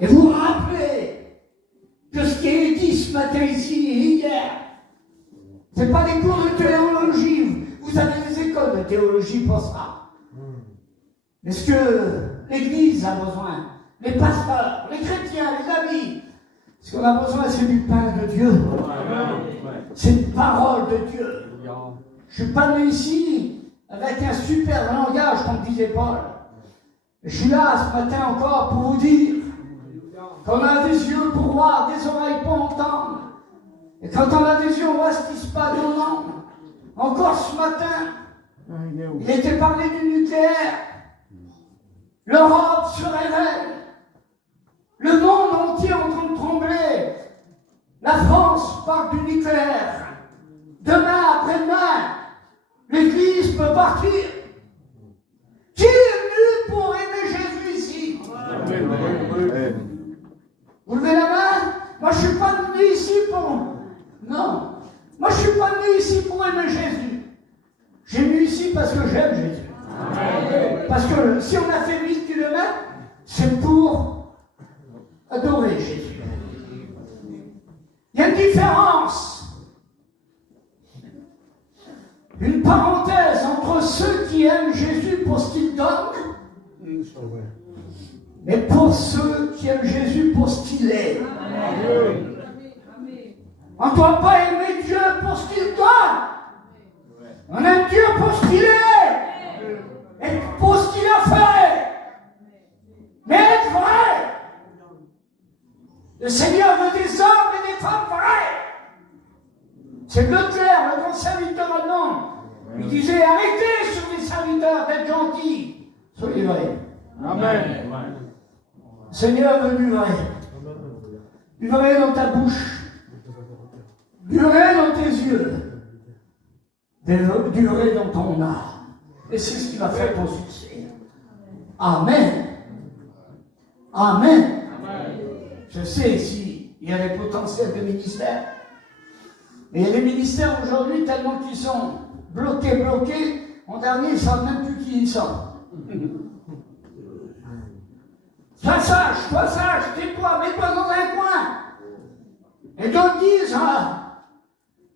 Et vous vous rappelez que ce qui est dit ce matin ici et hier, ce n'est pas des cours de théologie. Vous avez des écoles de théologie pour ça. Mais ce que l'Église a besoin, les pasteurs, les chrétiens, les amis, ce qu'on a besoin, c'est du pain de Dieu. C'est une parole de Dieu. Je ne suis pas venu ici avec un super langage, comme disait Paul. Je suis là ce matin encore pour vous dire qu'on a des yeux pour voir, des oreilles pour entendre. Et quand on a des yeux, on voit ce qui se passe dans le monde. Encore ce matin, il était parlé du nucléaire. L'Europe se révèle. Le monde entier est en train de trembler. La France parle du nucléaire. Demain, après-demain, l'Église peut partir. Qui est venu pour aimer Jésus ici? Vous levez la main? Moi, je ne suis pas venu ici pour... Non. Moi, je ne suis pas venu ici pour aimer Jésus. J'ai venu ici parce que j'aime Jésus. Parce que si on a fait 1000 km, c'est pour adorer Jésus. Il y a une différence. Une parenthèse entre ceux qui aiment Jésus pour ce qu'il donne, mais pour ceux qui aiment Jésus pour ce qu'il est. On ne doit pas aimer Dieu pour ce qu'il donne. On aime Dieu pour ce qu'il est et pour ce qu'il a fait. Mais être vrai. Le Seigneur veut des hommes et des femmes vrais. C'est Leclerc, le grand serviteur allemand. Il disait, arrêtez sur les serviteurs d'être gentils. Soyez vrais. Amen. Le Seigneur veut du vrai. Du vrai dans ta bouche. Du vrai dans tes yeux. Du vrai dans ton âme. Et c'est ce qui va faire ton succès. Amen. Amen. Je sais ici, il y a des potentiels de ministères. Mais il y a des ministères aujourd'hui tellement qu'ils sont bloqués. En dernier, ils ne savent même plus qui ils sont. Sois sage, tais-toi, mets-toi dans un coin. Et d'autres disent,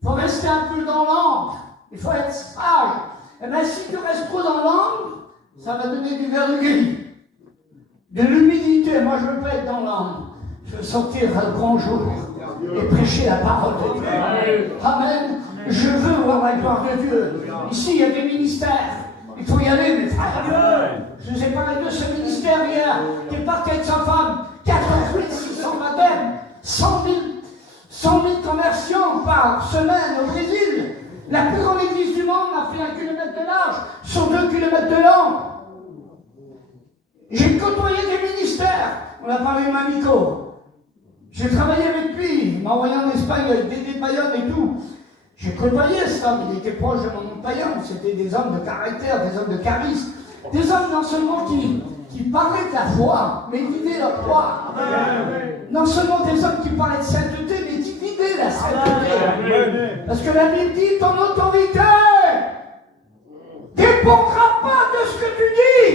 il faut rester un peu dans l'ombre, il faut être sage. Et bien si tu restes trop dans l'ombre, ça va donner du vernis, de l'humilité. Moi je ne veux pas être dans l'ombre, je veux sortir au grand jour et prêcher la parole de Dieu. Amen. Je veux voir la gloire de Dieu. Ici il y a des ministères, il faut y aller mes frères. Je vous ai parlé de ce ministère hier, qui est parti de sa femme, 14 600 baptêmes, 100 000 conversions par semaine au Brésil. La plus grande église du monde a fait 1 km de large sur 2 km de long. J'ai côtoyé des ministères. On a parlé de Manico. J'ai travaillé avec lui. Il m'a envoyé en Espagne avec des Bayonne et tout. J'ai côtoyé cet homme. Il était proche de mon païen. C'était des hommes de caractère, des hommes de charisme. Des hommes non seulement qui parlaient de la foi, mais vivaient leur foi. Non seulement des hommes qui parlaient de sainteté, mais qui vivaient la sainteté. Parce que la Bible dit, ton autorité dépendra pas de ce que tu dis,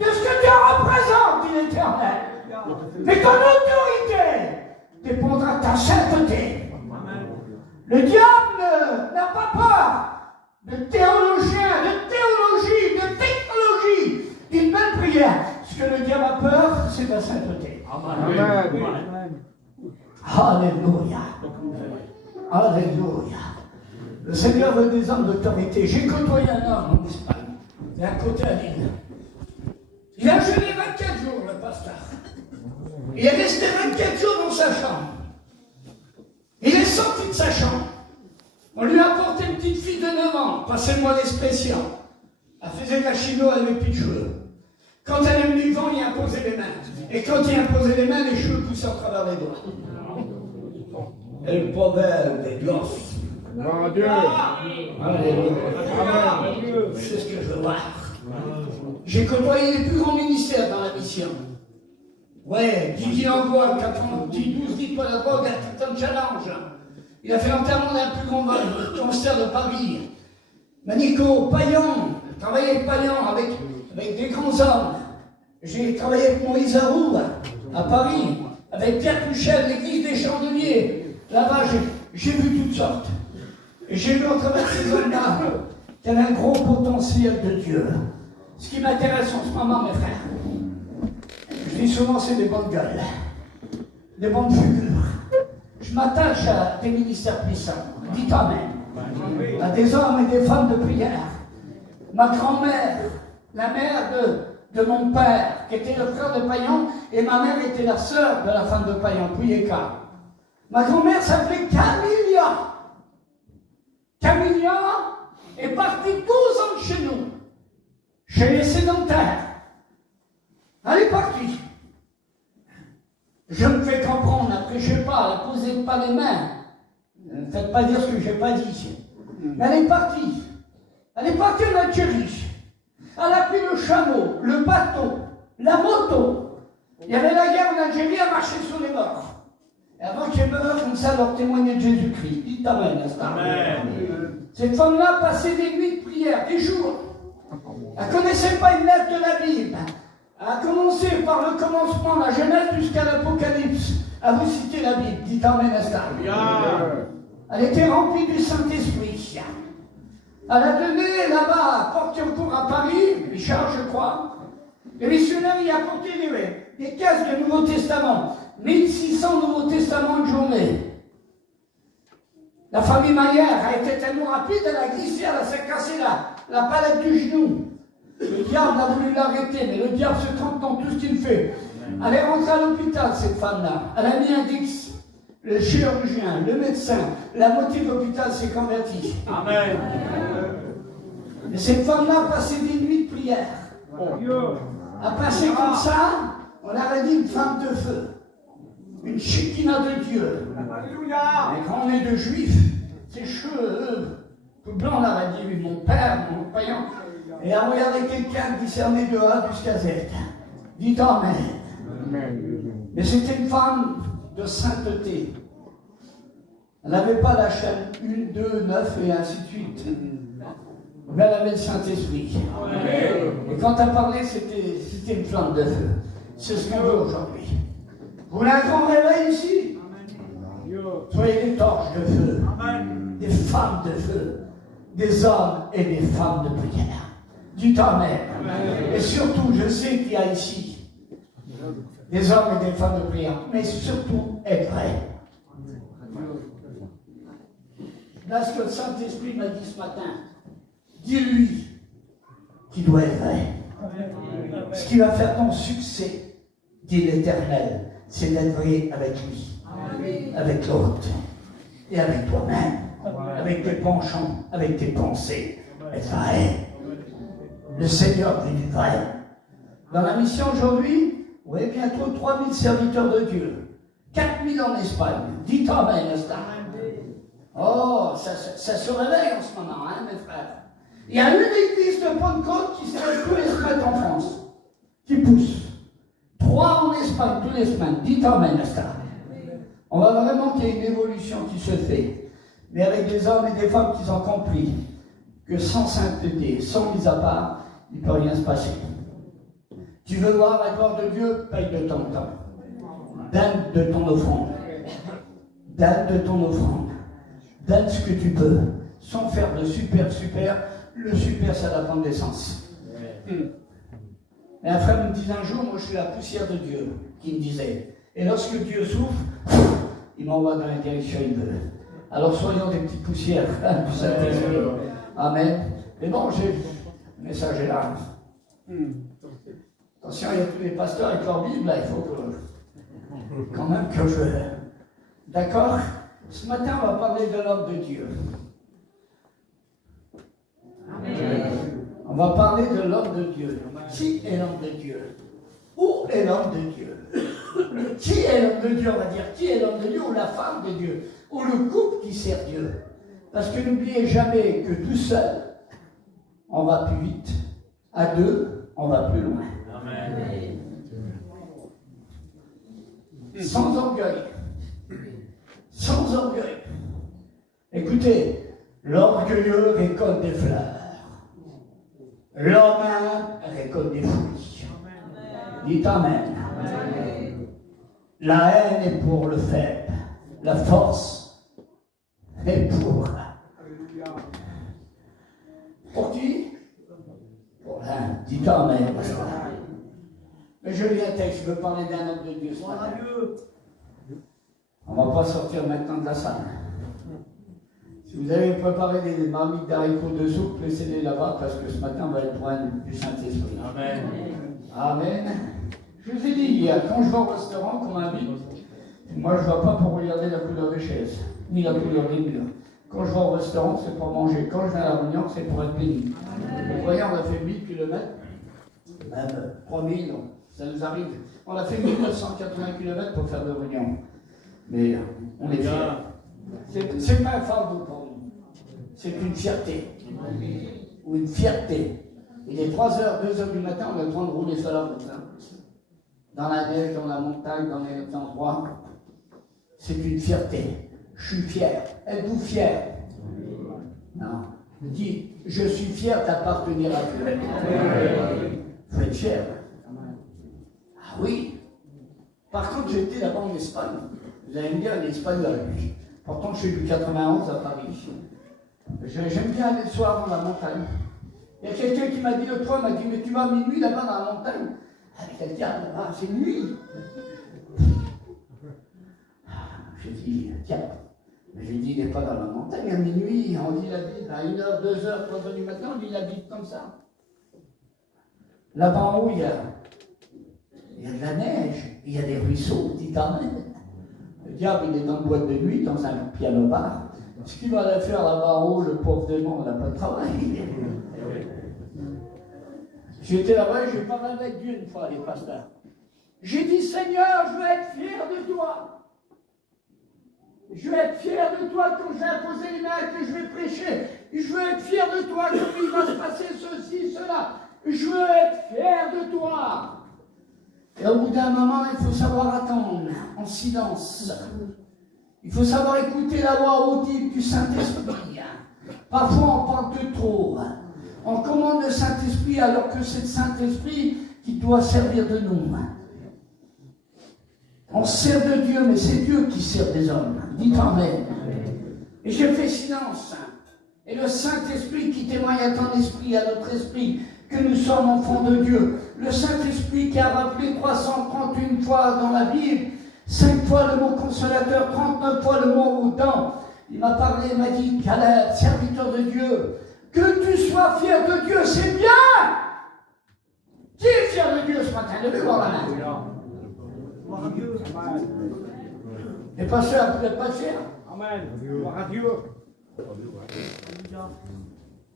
de ce que tu représentes, dit l'Éternel. Mais ton autorité dépendra de ta sainteté. Le diable n'a pas peur de théologiens, de théologie, de technologie, d'une belle prière. Ce que le diable a peur, c'est la sainteté. Amen. Alléluia. Alléluia. Le Seigneur veut des hommes d'autorité. J'ai côtoyé un homme en Espagne, et à côté à Lille. Il a jeûné 24 jours, le pasteur. Il est resté 24 jours dans sa chambre. Il est sorti de sa chambre. On lui a apporté une petite fille de 9 ans, passez-moi l'expression. Elle faisait de la chino, elle n'avait plus de cheveux. Quand elle est venue devant, il a imposé les mains. Et quand il a imposé les mains, les cheveux poussaient à travers les doigts. Elle proverbe des glosses. Gloire à Dieu. Alléluia. C'est ce que je veux voir. J'ai côtoyé les plus grands ministères dans la mission. Ouais, Didier Angois, 92 litres pour la drogue, un challenge. Il a fait l'enterrement d'un plus grand cancer de Paris. Manico, Payan, travaillé avec Payan, avec des grands hommes. J'ai travaillé avec Moïse Arou, à Paris, avec Pierre Puchel, l'église des Chandeliers. Là-bas, j'ai vu toutes sortes. Et j'ai vu au travers de ces hommes-là qu'il y avait un gros potentiel de Dieu. Ce qui m'intéresse en ce moment, mes frères, je dis souvent, c'est des bonnes gueules, des bonnes figures. Je m'attache à des ministères puissants. Dites Amen. À des hommes et des femmes de prière. Ma grand-mère, la mère de mon père, qui était le frère de Payan, et ma mère était la sœur de la femme de Payan, Pouyeka. Ma grand-mère s'appelait Camilla. Camilla est partie 12 ans de chez nous, chez les sédentaires. Elle est partie. Je me fais comprendre, ne prêchez pas, ne posez pas les mains. Ne faites pas dire ce que je n'ai pas dit. Mais elle est partie. Elle est partie en Algérie. Elle a pris le chameau, le bateau, la moto. Il y avait la guerre en Algérie, elle marchait sur les morts. Et avant qu'elle meure comme ça, leur témoigner de Jésus-Christ. Dites Amen, n'est-ce pas? Cette femme-là passait des nuits de prière, des jours. Elle ne connaissait pas une lettre de la Bible. Elle a commencé par le commencement, la Genèse jusqu'à l'Apocalypse. À vous citer la Bible. Dites Amen, n'est-ce pas? Elle était remplie du Saint-Esprit. Elle a donné là-bas, à Portier-au-Court à Paris, Richard, je crois. Les missionnaires y apportaient des caisses de Nouveau Testament. 1600 Nouveaux Testaments une journée. La famille Maillère a été tellement rapide, elle a glissé, elle s'est cassé la palette du genou. Le diable a voulu l'arrêter, mais le diable se trompe dans tout ce qu'il fait. Elle est rentrée à l'hôpital, cette femme-là. Elle a mis un Dix. Le chirurgien, le médecin, la moitié de l'hôpital s'est convertie. Amen. Et cette femme-là a passé des nuits de prière. A passé comme ça, on aurait dit une femme de feu. Une Shekinah de Dieu. Alléluia. Et quand on est de juifs, ses cheveux tout blancs, on aurait dit, mon père, mon païen. Et à regarder quelqu'un discerné de A jusqu'à Z. Dites Amen. Mais c'était une femme de sainteté. Elle n'avait pas la chaîne 1, 2, 9 et ainsi de suite. Mais elle avait le Saint-Esprit. Et quand elle parlait, c'était une flamme de feu. C'est ce qu'on veut aujourd'hui. Vous voulez un grand réveil ici? Soyez des torches de feu, des femmes de feu, des hommes et des femmes de prière. Dites Amen. Et surtout, je sais qu'il y a ici des hommes et des femmes de prière, mais surtout être vrai. Là, ce que le Saint-Esprit m'a dit ce matin, dis-lui qu'il doit être vrai. Ce qui va faire ton succès, dit l'Éternel, c'est d'être vrai avec lui, avec l'autre, et avec toi-même, avec tes penchants, avec tes pensées. Être vrai. Le Seigneur veut du vrai. Dans la mission aujourd'hui, vous voyez bientôt 3000 serviteurs de Dieu, 4000 en Espagne. Dites Amen, n'est-ce pas? Oh, ça se réveille en ce moment, hein, mes frères. Il y a une église de Pentecôte qui se lève tous les semaines en France, qui pousse. 3 en Espagne tous les semaines. Dites Amen, n'est-ce pas? On va vraiment qu'il y ait une évolution qui se fait, mais avec des hommes et des femmes qui ont compris que sans sainteté, sans mise à part, il ne peut rien se passer. Tu veux voir la gloire de Dieu? Paye de ton temps. Donne de ton offrande. Donne de ton offrande. Donne ce que tu peux, sans faire de super. Le super, c'est la grande essence. Mais un frère me disait un jour, moi je suis la poussière de Dieu, qui me disait. Et lorsque Dieu souffle, il m'envoie dans la direction qu'il veut. Alors soyons des petites poussières du Saint-Esprit. Amen. Mais bon, le message est là. Attention, il y a tous les pasteurs avec leur Bible, là, il faut que, quand même que je... D'accord? Ce matin, on va parler de l'homme de Dieu. Amen. On va parler de l'homme de Dieu. Qui est l'homme de Dieu? Où est l'homme de Dieu? Qui est l'homme de Dieu, on va dire? Qui est l'homme de Dieu ou la femme de Dieu? Ou le couple qui sert Dieu? Parce que n'oubliez jamais que tout seul, on va plus vite. À deux, on va plus loin. Amen. Sans orgueil. Sans orgueil. Écoutez, l'orgueilleux récolte des fleurs. L'homme récolte des fruits. Dites Amen. La haine est pour le faible. La force est pour qui? Pour l'un. Dis-toi amen. Mais je lis un texte, je veux parler d'un homme de Dieu ce matin. On ne va pas sortir maintenant de la salle. Si vous avez préparé des marmites d'haricots de soupe, laissez-les là-bas parce que ce matin on va être loin du Saint-Esprit. Amen. Amen. Je vous ai dit hier, quand je vais au restaurant, qu'on m'invite, moi je ne vais pas pour regarder la couleur des chaises, ni la couleur des murs. Quand je vais au restaurant, c'est pour manger. Quand je viens à la réunion, c'est pour être béni. Vous voyez, on a fait 1000 km, même 3000, ça nous arrive. On a fait 1980 km pour faire de réunion. Mais on est fiers. C'est pas un fardeau pour nous. C'est une fierté. Ou une fierté. Il est 3h, 2h du matin, on a le temps de rouler sur la route. Hein. Dans la neige, dans la montagne, dans les endroits. C'est une fierté. Je suis fier. Êtes-vous fier? Non. Dis, je suis fier d'appartenir à Dieu. Vous êtes fier. Ah oui. Par contre, j'étais là-bas en Espagne. Vous allez me dire, l'Espagnol. Pourtant, je suis du 91 à Paris. J'aime bien aller le soir dans la montagne. Il y a quelqu'un qui m'a dit l'autre fois, m'a dit, mais tu vas à minuit là-bas dans la montagne? Ah, quelqu'un, c'est nuit. J'ai dit, tiens. J'ai dit, il n'est pas dans la montagne à minuit. On dit la Bible à 1h, 2h, 3h du matin, on lit la Bible comme ça. Là-bas en haut, il y a de la neige, il y a des ruisseaux, dit amen. Le diable, il est dans le boîte de nuit, dans un piano-bar. Ce qu'il va aller faire là-bas en haut, le pauvre démon, il n'a pas de travail. J'étais là-bas et j'ai parlé avec Dieu une fois, les pasteurs. J'ai dit, Seigneur, je veux être fier de toi. Je veux être fier de toi quand je vais imposer les mains, que je vais prêcher. Je veux être fier de toi quand il va se passer ceci, cela. Je veux être fier de toi. Et au bout d'un moment, il faut savoir attendre en silence. Il faut savoir écouter la voix audible du Saint-Esprit. Parfois, on parle de trop. On commande le Saint-Esprit alors que c'est le Saint-Esprit qui doit servir de nous. On sert de Dieu, mais c'est Dieu qui sert des hommes. Dites amen. Et j'ai fait silence. Et le Saint-Esprit qui témoigne à ton esprit, à notre esprit, que nous sommes enfants de Dieu. Le Saint-Esprit qui a rappelé 331 fois dans la Bible, 5 fois le mot consolateur, 39 fois le mot autant. Il m'a parlé, il m'a dit, Caleb, serviteur de Dieu, que tu sois fier de Dieu, c'est bien. Qui est fier de Dieu ce matin? Levez voir la main. Les pasteurs, vous n'êtes pas fiers? Amen. Gloire à Dieu.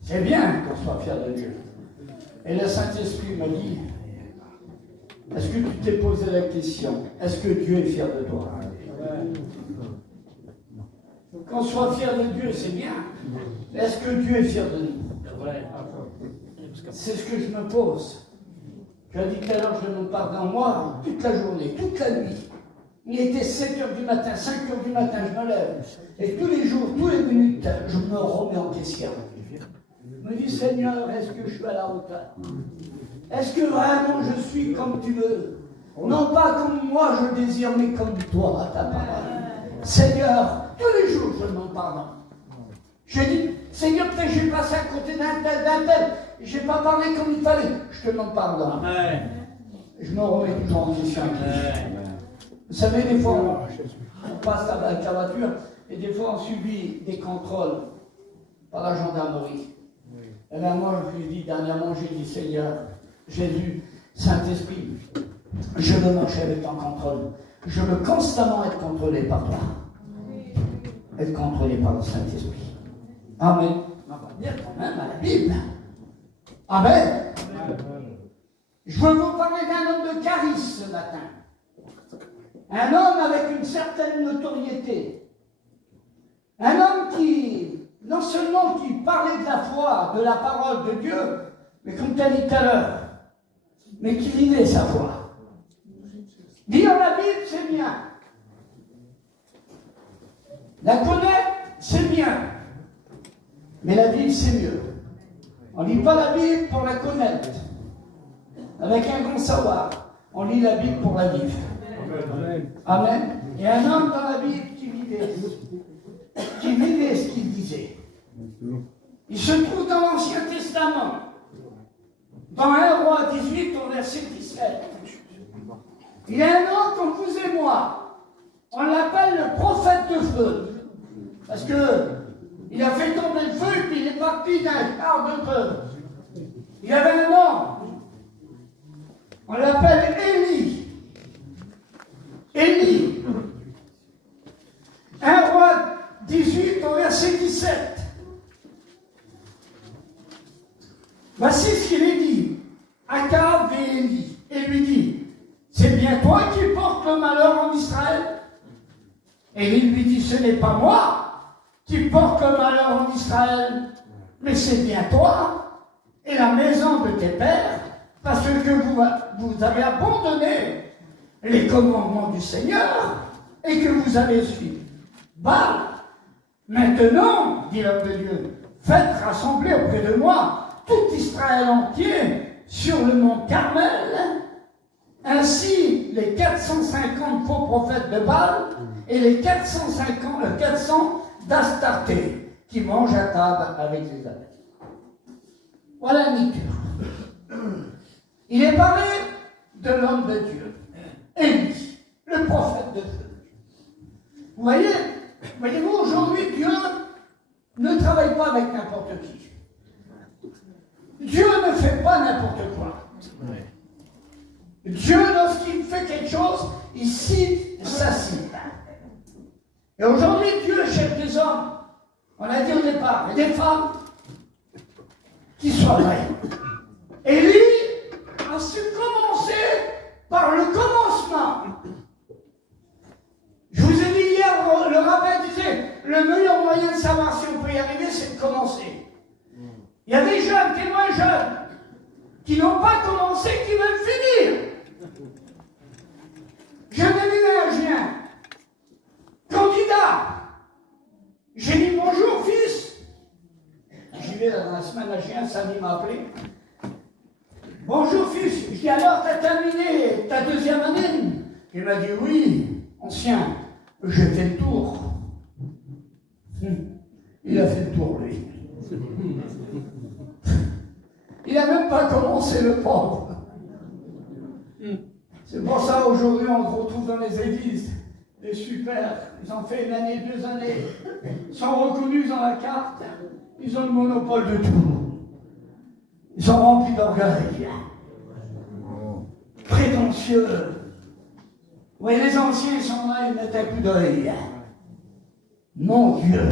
C'est bien qu'on soit fier de Dieu. Et le Saint-Esprit m'a dit, est-ce que tu t'es posé la question, est-ce que Dieu est fier de toi? Qu'on soit fier de Dieu, c'est bien. Est-ce que Dieu est fier de nous? C'est ce que je me pose. Tu as dit tout à l'heure, je me parle dans moi toute la journée, toute la nuit. Il était 7h du matin, 5h du matin, je me lève. Et tous les jours, toutes les minutes, je me remets en question. Je me dis, Seigneur, est-ce que je suis à la hauteur? Est-ce que vraiment je suis comme tu veux? Non pas comme moi je désire, mais comme toi, ta parole. Seigneur, tous les jours, je m'en parle. J'ai dit, Seigneur, peut-être j'ai passé à côté d'un tel, je n'ai pas parlé comme il fallait. Je te demande pardon. Amen. Je me remets toujours en question. Vous savez, des fois, on passe avec la voiture et des fois, on subit des contrôles par la gendarmerie. Et bien, moi, je lui ai dit dernièrement, j'ai dit, Seigneur, Jésus, Saint-Esprit, je veux marcher avec ton contrôle. Je veux constamment être contrôlé par toi. Être contrôlé par le Saint-Esprit. Amen. On va dire quand même à la Bible. Amen. Je veux vous parler d'un homme de charisme ce matin. Un homme avec une certaine notoriété. Un homme qui, non seulement qui parlait de la foi, de la parole de Dieu, mais comme tu as dit tout à l'heure, mais qui vivait sa foi. Lire la Bible, c'est bien. La connaître, c'est bien. Mais la Bible, c'est mieux. On ne lit pas la Bible pour la connaître, avec un grand savoir. On lit la Bible pour la vivre. Amen. Il y a un homme dans la Bible qui vivait ce qu'il disait. Il se trouve dans l'Ancien Testament, dans 1 Roi 18 au verset 17. Il y a un homme comme vous et moi, on l'appelle le prophète de feu, parce que il a fait tomber le feu et puis il est parti d'un quart de feu. Il y avait un homme, on l'appelle Élie. Élie. 1 Roi 18 au verset 17. Voici ce qu'il est dit. Akab et Élie, et lui dit, c'est bien toi qui portes le malheur en Israël? Élie lui dit, ce n'est pas moi qui porte le malheur en Israël, mais c'est bien toi et la maison de tes pères, parce que vous avez abandonné les commandements du Seigneur et que vous avez suivi Baal. Maintenant, dit l'homme de Dieu, faites rassembler auprès de moi tout Israël entier sur le mont Carmel, ainsi les 450 faux prophètes de Baal et les 400 d'Astarté qui mangent à table avec les abeilles. Voilà une lecture. Il est parlé de l'homme de Dieu, Élie, le prophète de feu. Voyez-vous, aujourd'hui, Dieu ne travaille pas avec n'importe qui. Dieu ne fait pas n'importe quoi. Dieu, lorsqu'il fait quelque chose, il cite sa cible. Et aujourd'hui, Dieu cherche des hommes, on a dit au départ, et des femmes qui soient vraies. Élie a su commencer par le commencement. Je vous ai dit hier, le rabbin disait, le meilleur moyen de savoir si on peut y arriver, c'est de commencer. Il y a des jeunes, des moins jeunes, qui n'ont pas commencé, qui veulent finir. Je déménage un candidat. J'ai dit bonjour fils. J'y vais dans la semaine à Gien, samedi m'a appelé. Bonjour fils. Je dis alors, t'as terminé ta deuxième année? Il m'a dit oui, ancien, j'ai fait le tour. Il a fait le tour, lui. Il n'a même pas commencé le pauvre. C'est pour ça aujourd'hui on se retrouve dans les églises, des super, ils ont fait une année, 2 années, ils sont reconnus dans la carte, ils ont le monopole de tout. Ils sont remplis d'orgueil, prétentieux. Oui, les anciens sont là, ils mettent un coup d'œil. Mon Dieu,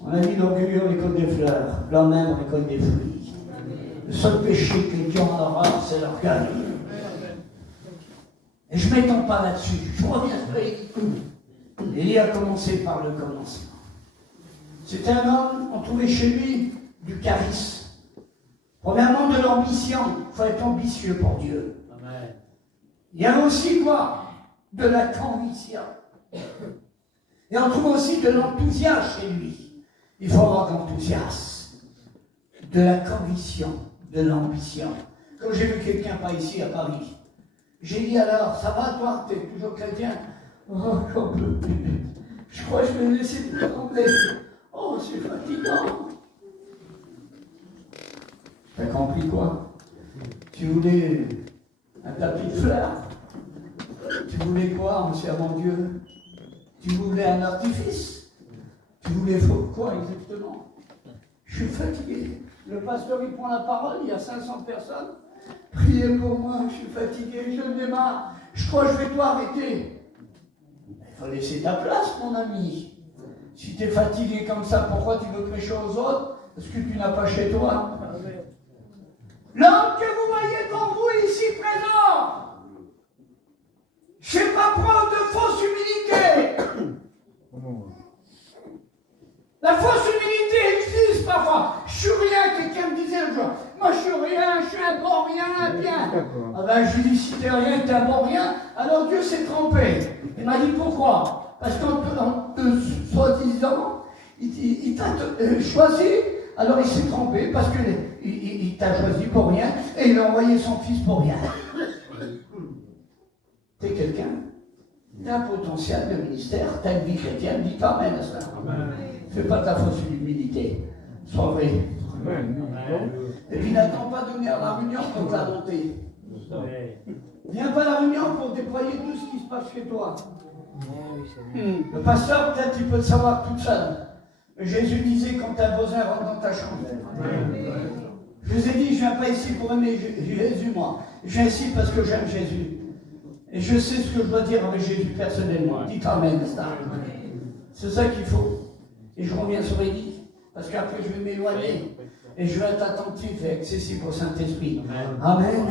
on a dit l'orgueilleux récolte des fleurs, l'homme même récolte des fruits. Le seul péché que Dieu en aura, c'est l'orgueil. Et je ne m'étends pas là-dessus, je reviens sur Élie. Élie a commencé par le commencement. C'était un homme, on trouvait chez lui du charisme. Premièrement, de l'ambition. Il faut être ambitieux pour Dieu. Amen. Il y avait aussi quoi? De la conviction. Et on trouve aussi de l'enthousiasme chez lui. Il faut avoir de l'enthousiasme, de la conviction, de l'ambition. Comme j'ai vu quelqu'un pas ici à Paris, j'ai dit alors, ça va toi, tu es toujours chrétien? Oh, j'en peux plus. Je crois que je vais laisser tomber. Oh, c'est fatigant. T'as compris quoi? Tu voulais un tapis de fleurs? Tu voulais quoi en servant Dieu? Tu voulais un artifice? Tu voulais quoi exactement? Je suis fatigué. Le pasteur il prend la parole, il y a 500 personnes. Priez pour moi, je suis fatigué, je démarre. Je crois que je vais tout arrêter. Il faut laisser ta place, mon ami. Si tu es fatigué comme ça, pourquoi tu veux prêcher aux autres? Parce que tu n'as pas chez toi. L'homme que vous voyez devant vous ici présent, je ne sais pas preuve de fausse humilité. La fausse humilité existe parfois. Je suis rien, quelqu'un me disait le jour. Moi je suis rien, je suis un bon rien, bien. Ah ben je lui dis si t'es rien, t'es un bon rien, alors Dieu s'est trompé. Il m'a dit pourquoi? Parce qu'en soi-disant, il t'a choisi, alors il s'est trompé parce qu'il t'a choisi pour rien et il a envoyé son fils pour rien. T'es quelqu'un. T'as un potentiel de ministère, t'as une vie chrétienne, dis amen à cela. Fais pas ta fausse humilité. Sois vrai. Et puis n'attends pas de venir à la réunion pour te la doter. Viens pas à la réunion pour déployer tout ce qui se passe chez toi. Le pasteur, peut-être, il peut le savoir tout seul. Mais Jésus disait, quand tu as besoin, rentre dans ta chambre. Je vous ai dit, je ne viens pas ici pour aimer Jésus, moi. Je viens ici parce que j'aime Jésus. Et je sais ce que je dois dire avec Jésus personnellement. Dites amen, c'est ça qu'il faut. Et je reviens sur Élie, parce qu'après je vais m'éloigner. Et je vais être attentif et accessible au Saint-Esprit. Amen.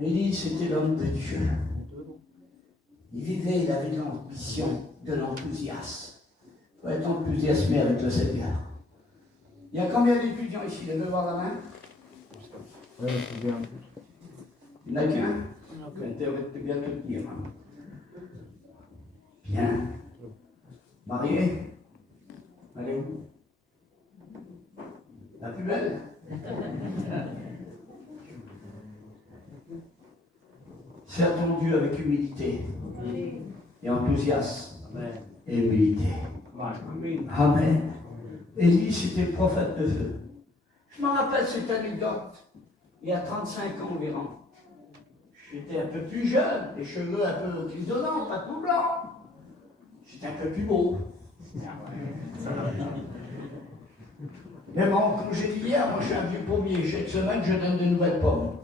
Élie, c'était l'homme de Dieu. Il vivait, il avait de l'ambition, de l'enthousiasme. Il faut être enthousiasmé avec le Seigneur. Il y a combien d'étudiants ici? Levez voir la main. Il n'y en a qu'un? Tu bien tout dire. Bien. Marié? Allez où? La plus belle? Sers ton Dieu avec humilité et enthousiasme et humilité. Amen. Élie, c'était le prophète de feu. Je me rappelle cette anecdote, il y a 35 ans environ. J'étais un peu plus jeune, les cheveux un peu grisonnants, pas tout blanc. J'étais un peu plus beau. Mais bon, comme j'ai dit hier, moi je suis un vieux pommier. Chaque semaine, je donne de nouvelles pommes.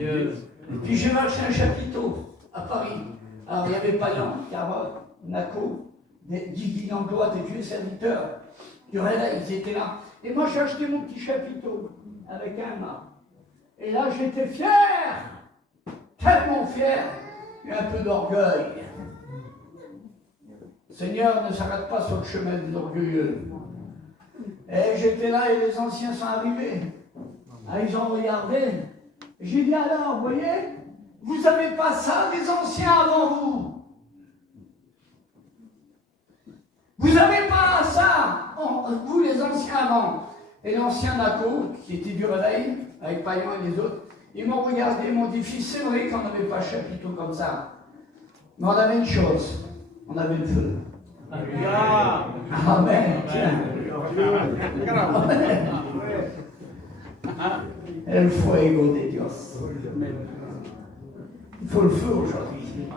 Et puis j'ai marché un chapiteau à Paris. Alors il y avait Payan, Carotte, Naco, Guy d'Anglois, des vieux serviteurs du réveil, ils étaient là. Et moi j'ai acheté mon petit chapiteau avec un mât. Et là j'étais fier, tellement fier, et un peu d'orgueil. Le Seigneur ne s'arrête pas sur le chemin des orgueilleux. Et j'étais là et les anciens sont arrivés. Ah, ils ont regardé. J'ai dit alors, vous voyez, vous n'avez pas ça des anciens avant vous. Vous n'avez pas ça, vous les anciens avant. Et l'ancien Naco, qui était du réveil, avec Payan et les autres, ils m'ont regardé, ils m'ont dit, fils, c'est vrai qu'on n'avait pas un chapiteau comme ça. Mais on avait une chose, on avait le feu. Amen. Amen. El fuego de Dios. Il faut le feu aujourd'hui.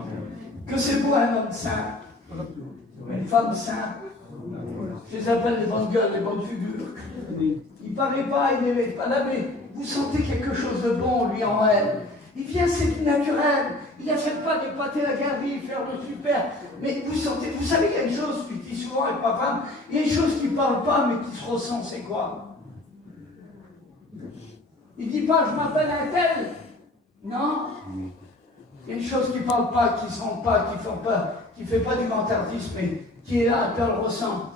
Que c'est pour un homme saint, une femme sainte. Je les appelle les bonnes gueules, les bonnes figures. Il ne paraît pas, il n'est pas là, mais vous sentez quelque chose de bon, lui, en elle. Il vient, c'est naturel. Il n'achète pas d'épater la galerie, faire le super. Mais vous sentez, vous savez, il y a une chose, je dis souvent avec ma femme, il y a une chose qui ne parle pas, mais qui se ressent, c'est quoi? Il ne dit pas, je m'appelle un tel. Non. Il y a une chose qui ne parle pas, qui ne sent pas, qui ne fait pas du vantardisme, mais qui est là, elle le ressent.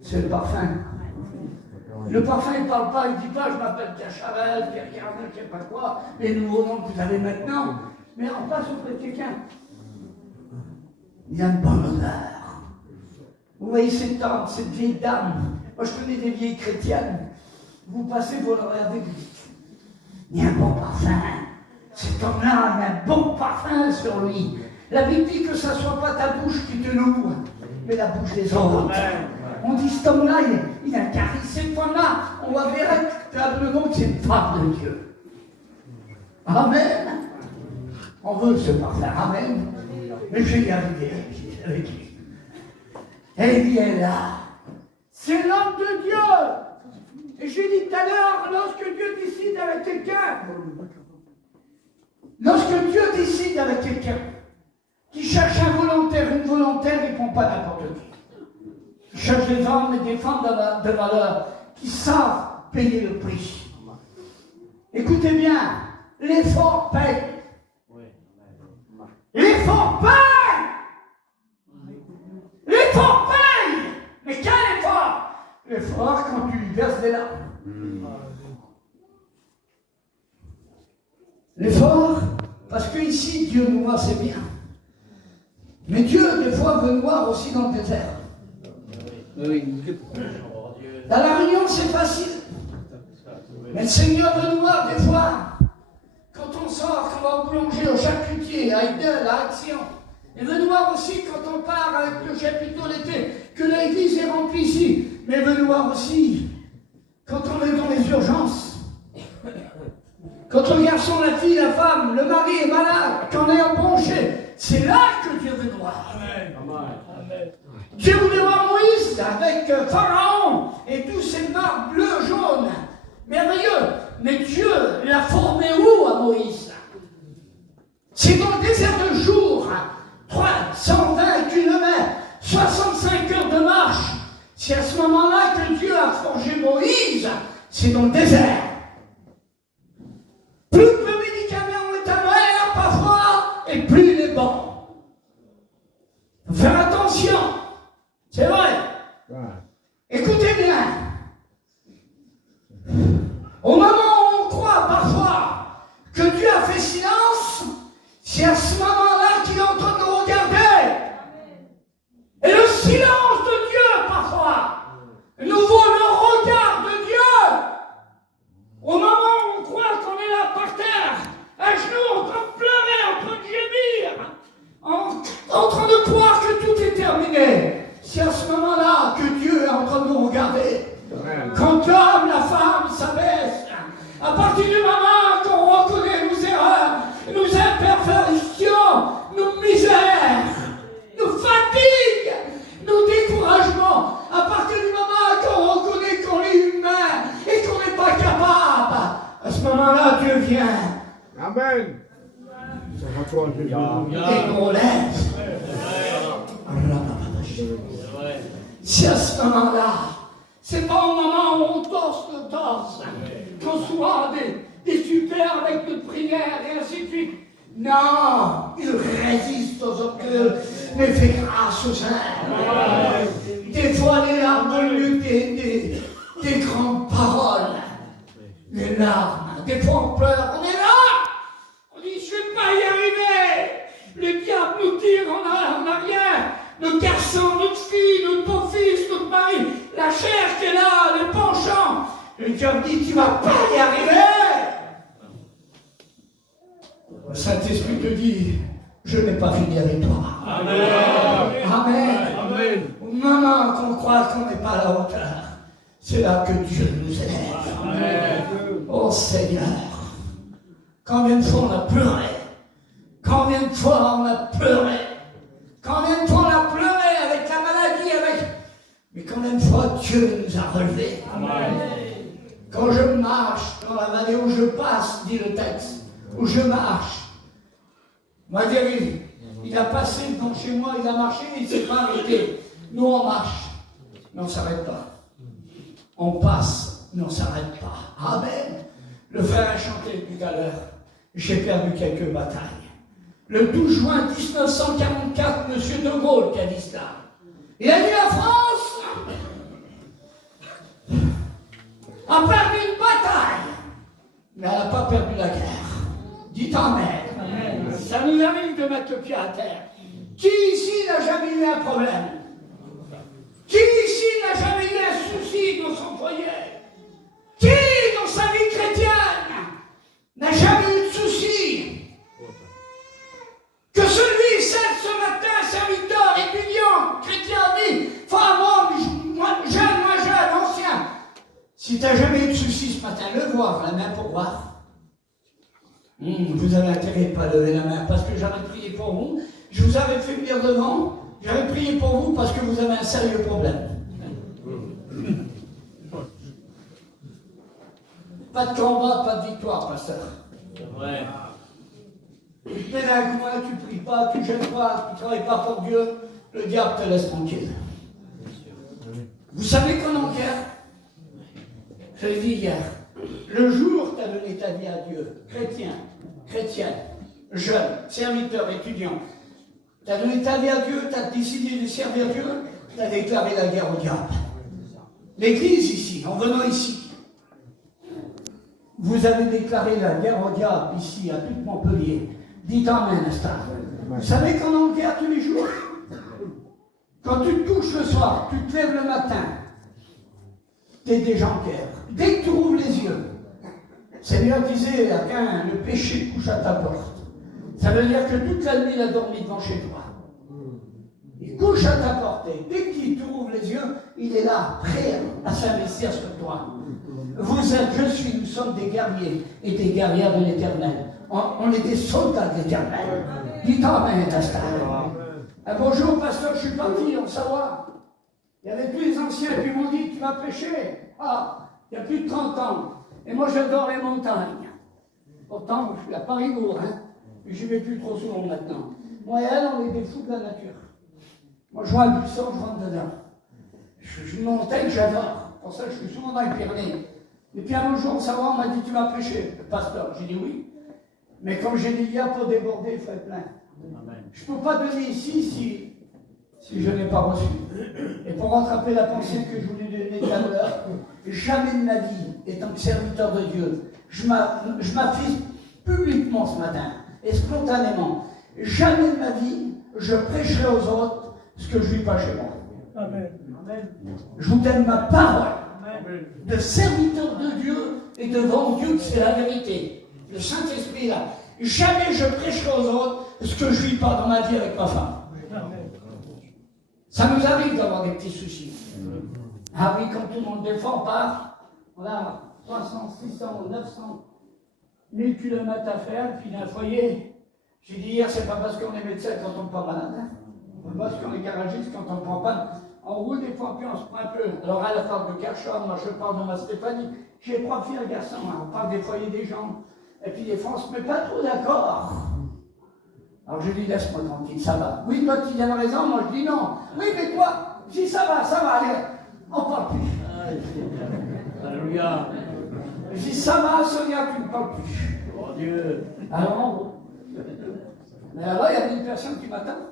C'est le parfum. Le parfum, il ne parle pas, il ne dit pas, je m'appelle Pierre-Chavel, Pierre-Garvin, je ne sais pas quoi, les nouveaux noms que vous avez maintenant. Mais on passe auprès de quelqu'un. Il a une bonne odeur. Vous voyez cette dame, cette vieille dame. Moi, je connais des vieilles chrétiennes. Vous passez, vous le regardez, vous dites, il y a un bon parfum. Cet homme-là, il a un bon parfum sur lui. La Bible dit que ce ne soit pas ta bouche qui te loue, mais la bouche des autres. On dit, cet homme-là, il a charisme. Cette femme-là, on va véritablement que c'est une femme de Dieu. Amen. On veut ce parfum. Amen. Mais je vais y arriver avec lui. Elle vient là. C'est l'homme de Dieu. Et j'ai dit tout à l'heure, lorsque Dieu décide avec quelqu'un, qui cherche un volontaire, une volontaire, il ne prend pas n'importe qui. Il cherche des hommes et des femmes de valeur qui savent payer le prix. Écoutez bien, l'effort paye. L'effort paye. L'effort paye. Mais quel effort? L'effort quand tu lui verses des larmes. L'effort, parce que ici, Dieu nous voit, c'est bien. Mais Dieu, des fois, veut nous voir aussi dans le désert. Dans la réunion, c'est facile. Mais le Seigneur veut nous voir des fois, quand on sent sort, qu'on va au boulanger, au charcutier, à Idel, à Action. Et venez voir aussi quand on part avec le chapiteau l'été, que l'église est remplie ici. Mais venez voir aussi quand on est dans les urgences. Quand le garçon, la fille, la femme, le mari est malade, qu'on est embranché, c'est là que Dieu veut nous voir. Amen. Dieu voulait voir Moïse avec Pharaon et tous ces marques bleues, jaunes. Merveilleux. Mais Dieu l'a formé où à Moïse? C'est dans le désert de Jour, 320 km, 65 heures de marche. C'est à ce moment-là que Dieu a forgé Moïse. C'est dans le désert. Plus que le médicament est amer, parfois, et plus il est bon. Faut faire attention. C'est vrai. Écoutez bien. Au moment où on croit parfois que Dieu a fait silence, c'est à ce moment-là qu'il est en train de nous regarder. Et le silence de Dieu, parfois, nous vaut le regard de Dieu. Au moment où on croit qu'on est là par terre, à genoux, en train de pleurer, en train de gémir, en train de croire que tout est terminé, c'est à ce moment-là que Dieu est en train de nous regarder. Quand l'homme, la femme s'abaisse, à partir du moment qu'on reconnaît nos erreurs, nos imperfections, nos misères, nos fatigues, nos découragements, à partir du moment qu'on reconnaît qu'on est humain et qu'on n'est pas capable, à ce moment-là, Dieu vient. Amen. Et nous relève. C'est à ce moment-là. C'est pas au moment où on torse le torse, qu'on soit des super avec de prières et ainsi de suite. Non, il résiste aux orgueils, mais fait grâce aux saints. Des fois, les larmes de lutte, des grandes paroles. Les larmes, des fois on pleure, on est là. On dit, je ne vais pas y arriver. Le diable nous tire, on n'a rien. Notre garçon, notre fille, notre beau-fils, notre mari, la chair qui est là, le penchant. Le diable dit, tu ne vas pas y arriver. Le Saint-Esprit te dit, je n'ai pas fini avec toi. Amen. Amen. Amen. Au moment qu'on croit qu'on n'est pas à la hauteur, c'est là que Dieu nous élève. Amen. Oh Seigneur, combien de fois on a pleuré, combien de fois on a pleuré, combien de fois on a pleuré avec la maladie, mais combien de fois Dieu nous a relevés. Amen. Quand je marche dans la vallée où je passe, dit le texte, où je marche, moi il a passé devant chez moi, il a marché, il ne s'est pas arrêté. Nous on marche, mais on ne s'arrête pas. On passe, mais on ne s'arrête pas. Amen. Le frère a chanté tout à l'heure. J'ai perdu quelques batailles. Le 12 juin 1944, M. de Gaulle qui a dit cela. Il a dit la France a perdu une bataille, mais elle n'a pas perdu la guerre. Dites Amen. Amen. Ça nous arrive de mettre le pied à terre. Qui ici n'a jamais eu un problème? Qui ici n'a jamais eu un souci dans son foyer? Qui dans sa vie chrétienne n'a jamais eu de souci? Que celui, celle, ce matin, serviteur, étudiant, chrétien, dit, femme, homme, jeune, ancien. Si tu n'as jamais eu de souci ce matin, le voir, la main pour voir. Vous avez intérêt de ne pas lever la main parce que j'avais prié pour vous. Je vous avais fait venir devant. J'avais prié pour vous parce que vous avez un sérieux problème. Pas de combat, pas de victoire, pasteur. Ouais. Mais d'un coup, tu ne pries pas, tu ne jeûnes pas, tu ne travailles pas pour Dieu, le diable te laisse tranquille. Vous savez qu'on est en guerre? Je l'ai dit hier. Le jour où tu as donné ta vie à Dieu, chrétien, chrétienne, jeune, serviteur, étudiant, tu as donné ta vie à Dieu, tu as décidé de servir Dieu, tu as déclaré la guerre au diable. L'église ici, en venant ici, vous avez déclaré la guerre au diable ici, à toute Montpellier. Dites Amen, Astar. Vous savez qu'on est en guerre tous les jours? Quand tu te couches le soir, tu te lèves le matin, tu es déjà en guerre. Dès que tu ouvres les yeux, Seigneur disait à Caïn, le péché couche à ta porte. Ça veut dire que toute la nuit, il a dormi devant chez toi. Il couche à ta porte. Et dès qu'il t'ouvre les yeux, il est là, prêt à s'investir sur toi. Vous êtes, je suis, nous sommes des guerriers et des guerrières de l'Éternel. On est des soldats de l'Éternel. Dites Amen, Pasteur. Un bonjour, pasteur, je suis parti en Savoie. Il y avait tous les anciens qui m'ont dit, tu vas prêcher. Ah, il y a plus de 30 ans. Et moi, j'adore les montagnes. Pourtant, je suis à Paris-Bourg, hein. Mais je n'y vais plus trop souvent maintenant. Moi et elle, on est des fous de la nature. Moi, je vois un buisson, je rentre dedans. Je suis une montagne, j'adore. Pour ça, je suis souvent dans les Pyrénées. Et puis un jour, en Savoie, on m'a dit, tu vas prêcher, le pasteur. J'ai dit oui. Mais comme j'ai dit, il y a pour déborder, il faut être plein. Je ne peux pas donner ici si je n'ai pas reçu. Et pour rattraper la pensée que je voulais donner tout à l'heure, jamais de ma vie, étant que serviteur de Dieu, je m'affiche publiquement ce matin, et spontanément, jamais de ma vie, je prêcherai aux autres ce que je ne vis pas chez moi. Amen. Je vous donne ma parole de serviteur de Dieu et devant Dieu, c'est la vérité. Le Saint-Esprit là. Jamais je prêcherai aux autres ce que je ne vis pas dans ma vie avec ma femme. Ça nous arrive d'avoir des petits soucis. Ah oui, quand tout le monde défend, on a 300, 600, 900, 1000 km à faire, puis d'un foyer. J'ai dit hier, c'est pas parce qu'on est médecin quand on ne pas malade. Hein. C'est pas parce qu'on est garagiste quand on ne prend pas. On roule des fois, puis on se prend un peu. Alors à la part de Kershon, moi je parle de ma Stéphanie. J'ai 3 filles, un garçon. Hein. On parle des foyers des gens. Et puis des fois, on ne se met pas trop d'accord. Alors je dis, laisse-moi tranquille, ça va. Oui, toi, tu as raison, moi je dis non. Oui, mais toi, si ça va, allez, on ne parle plus. Alléluia. Je dis, ça va, Sonia, tu ne parles plus. Oh Dieu. Alors en gros. Mais là-bas, il y a une personne qui m'attend.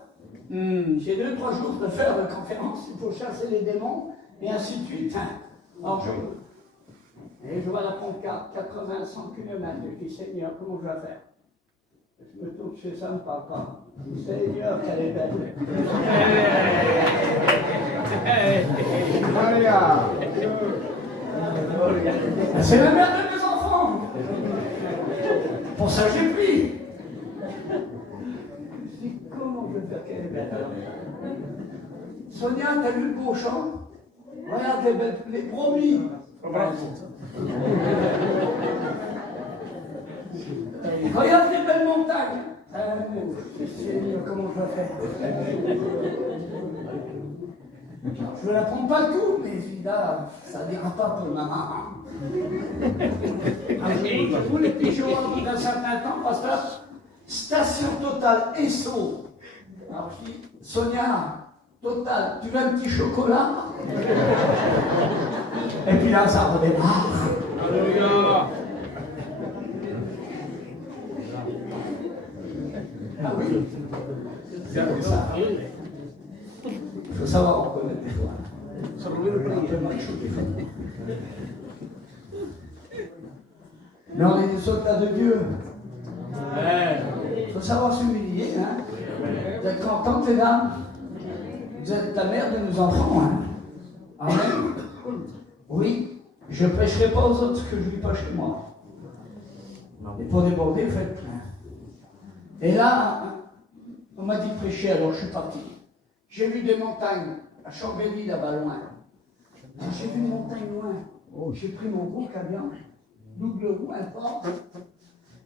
J'ai 2-3 jours de faire de conférence, il faut chasser les démons, et ainsi de suite. Alors et je vois la pancarte, 80-100 km. Je dis, Seigneur, comment je vais faire? Je me tourne chez ça, ne me parle pas. Je dis, Seigneur, qu'elle est belle. C'est la mère de mes enfants. Pour ça, j'ai pris. Je dis, comment je vais faire qu'elle est belle? Sonia, t'as vu le beau champ? Regarde les brebis. Regarde les belles montagnes. Comment je vais faire? Je ne la prends pas tout, mais là, ça ne dira pas pour maman. Vous les pigeons, au bout d'un certain temps, pasteur, station Total Esso. Alors je dis, Sonia, Total, tu veux un petit chocolat? Et puis là, ça redémarre. Alléluia. Ah oui, c'est comme ça. Il faut savoir reconnaître des fois. Ça peut un peu macho des fois. Mais on est des soldats de Dieu. Il faut savoir s'humilier. Hein. Vous êtes contentes, les dames? Vous êtes la mère de nos enfants. Hein. Amen. Oui, je ne prêcherai pas aux autres ce que je ne vis pas chez moi. Et pour déborder, faites plein. Et là, on m'a dit de prêcher, alors je suis parti. J'ai vu des montagnes, à Chambéry, là-bas loin. J'ai vu une montagne loin. J'ai pris mon gros camion, double roue, un port,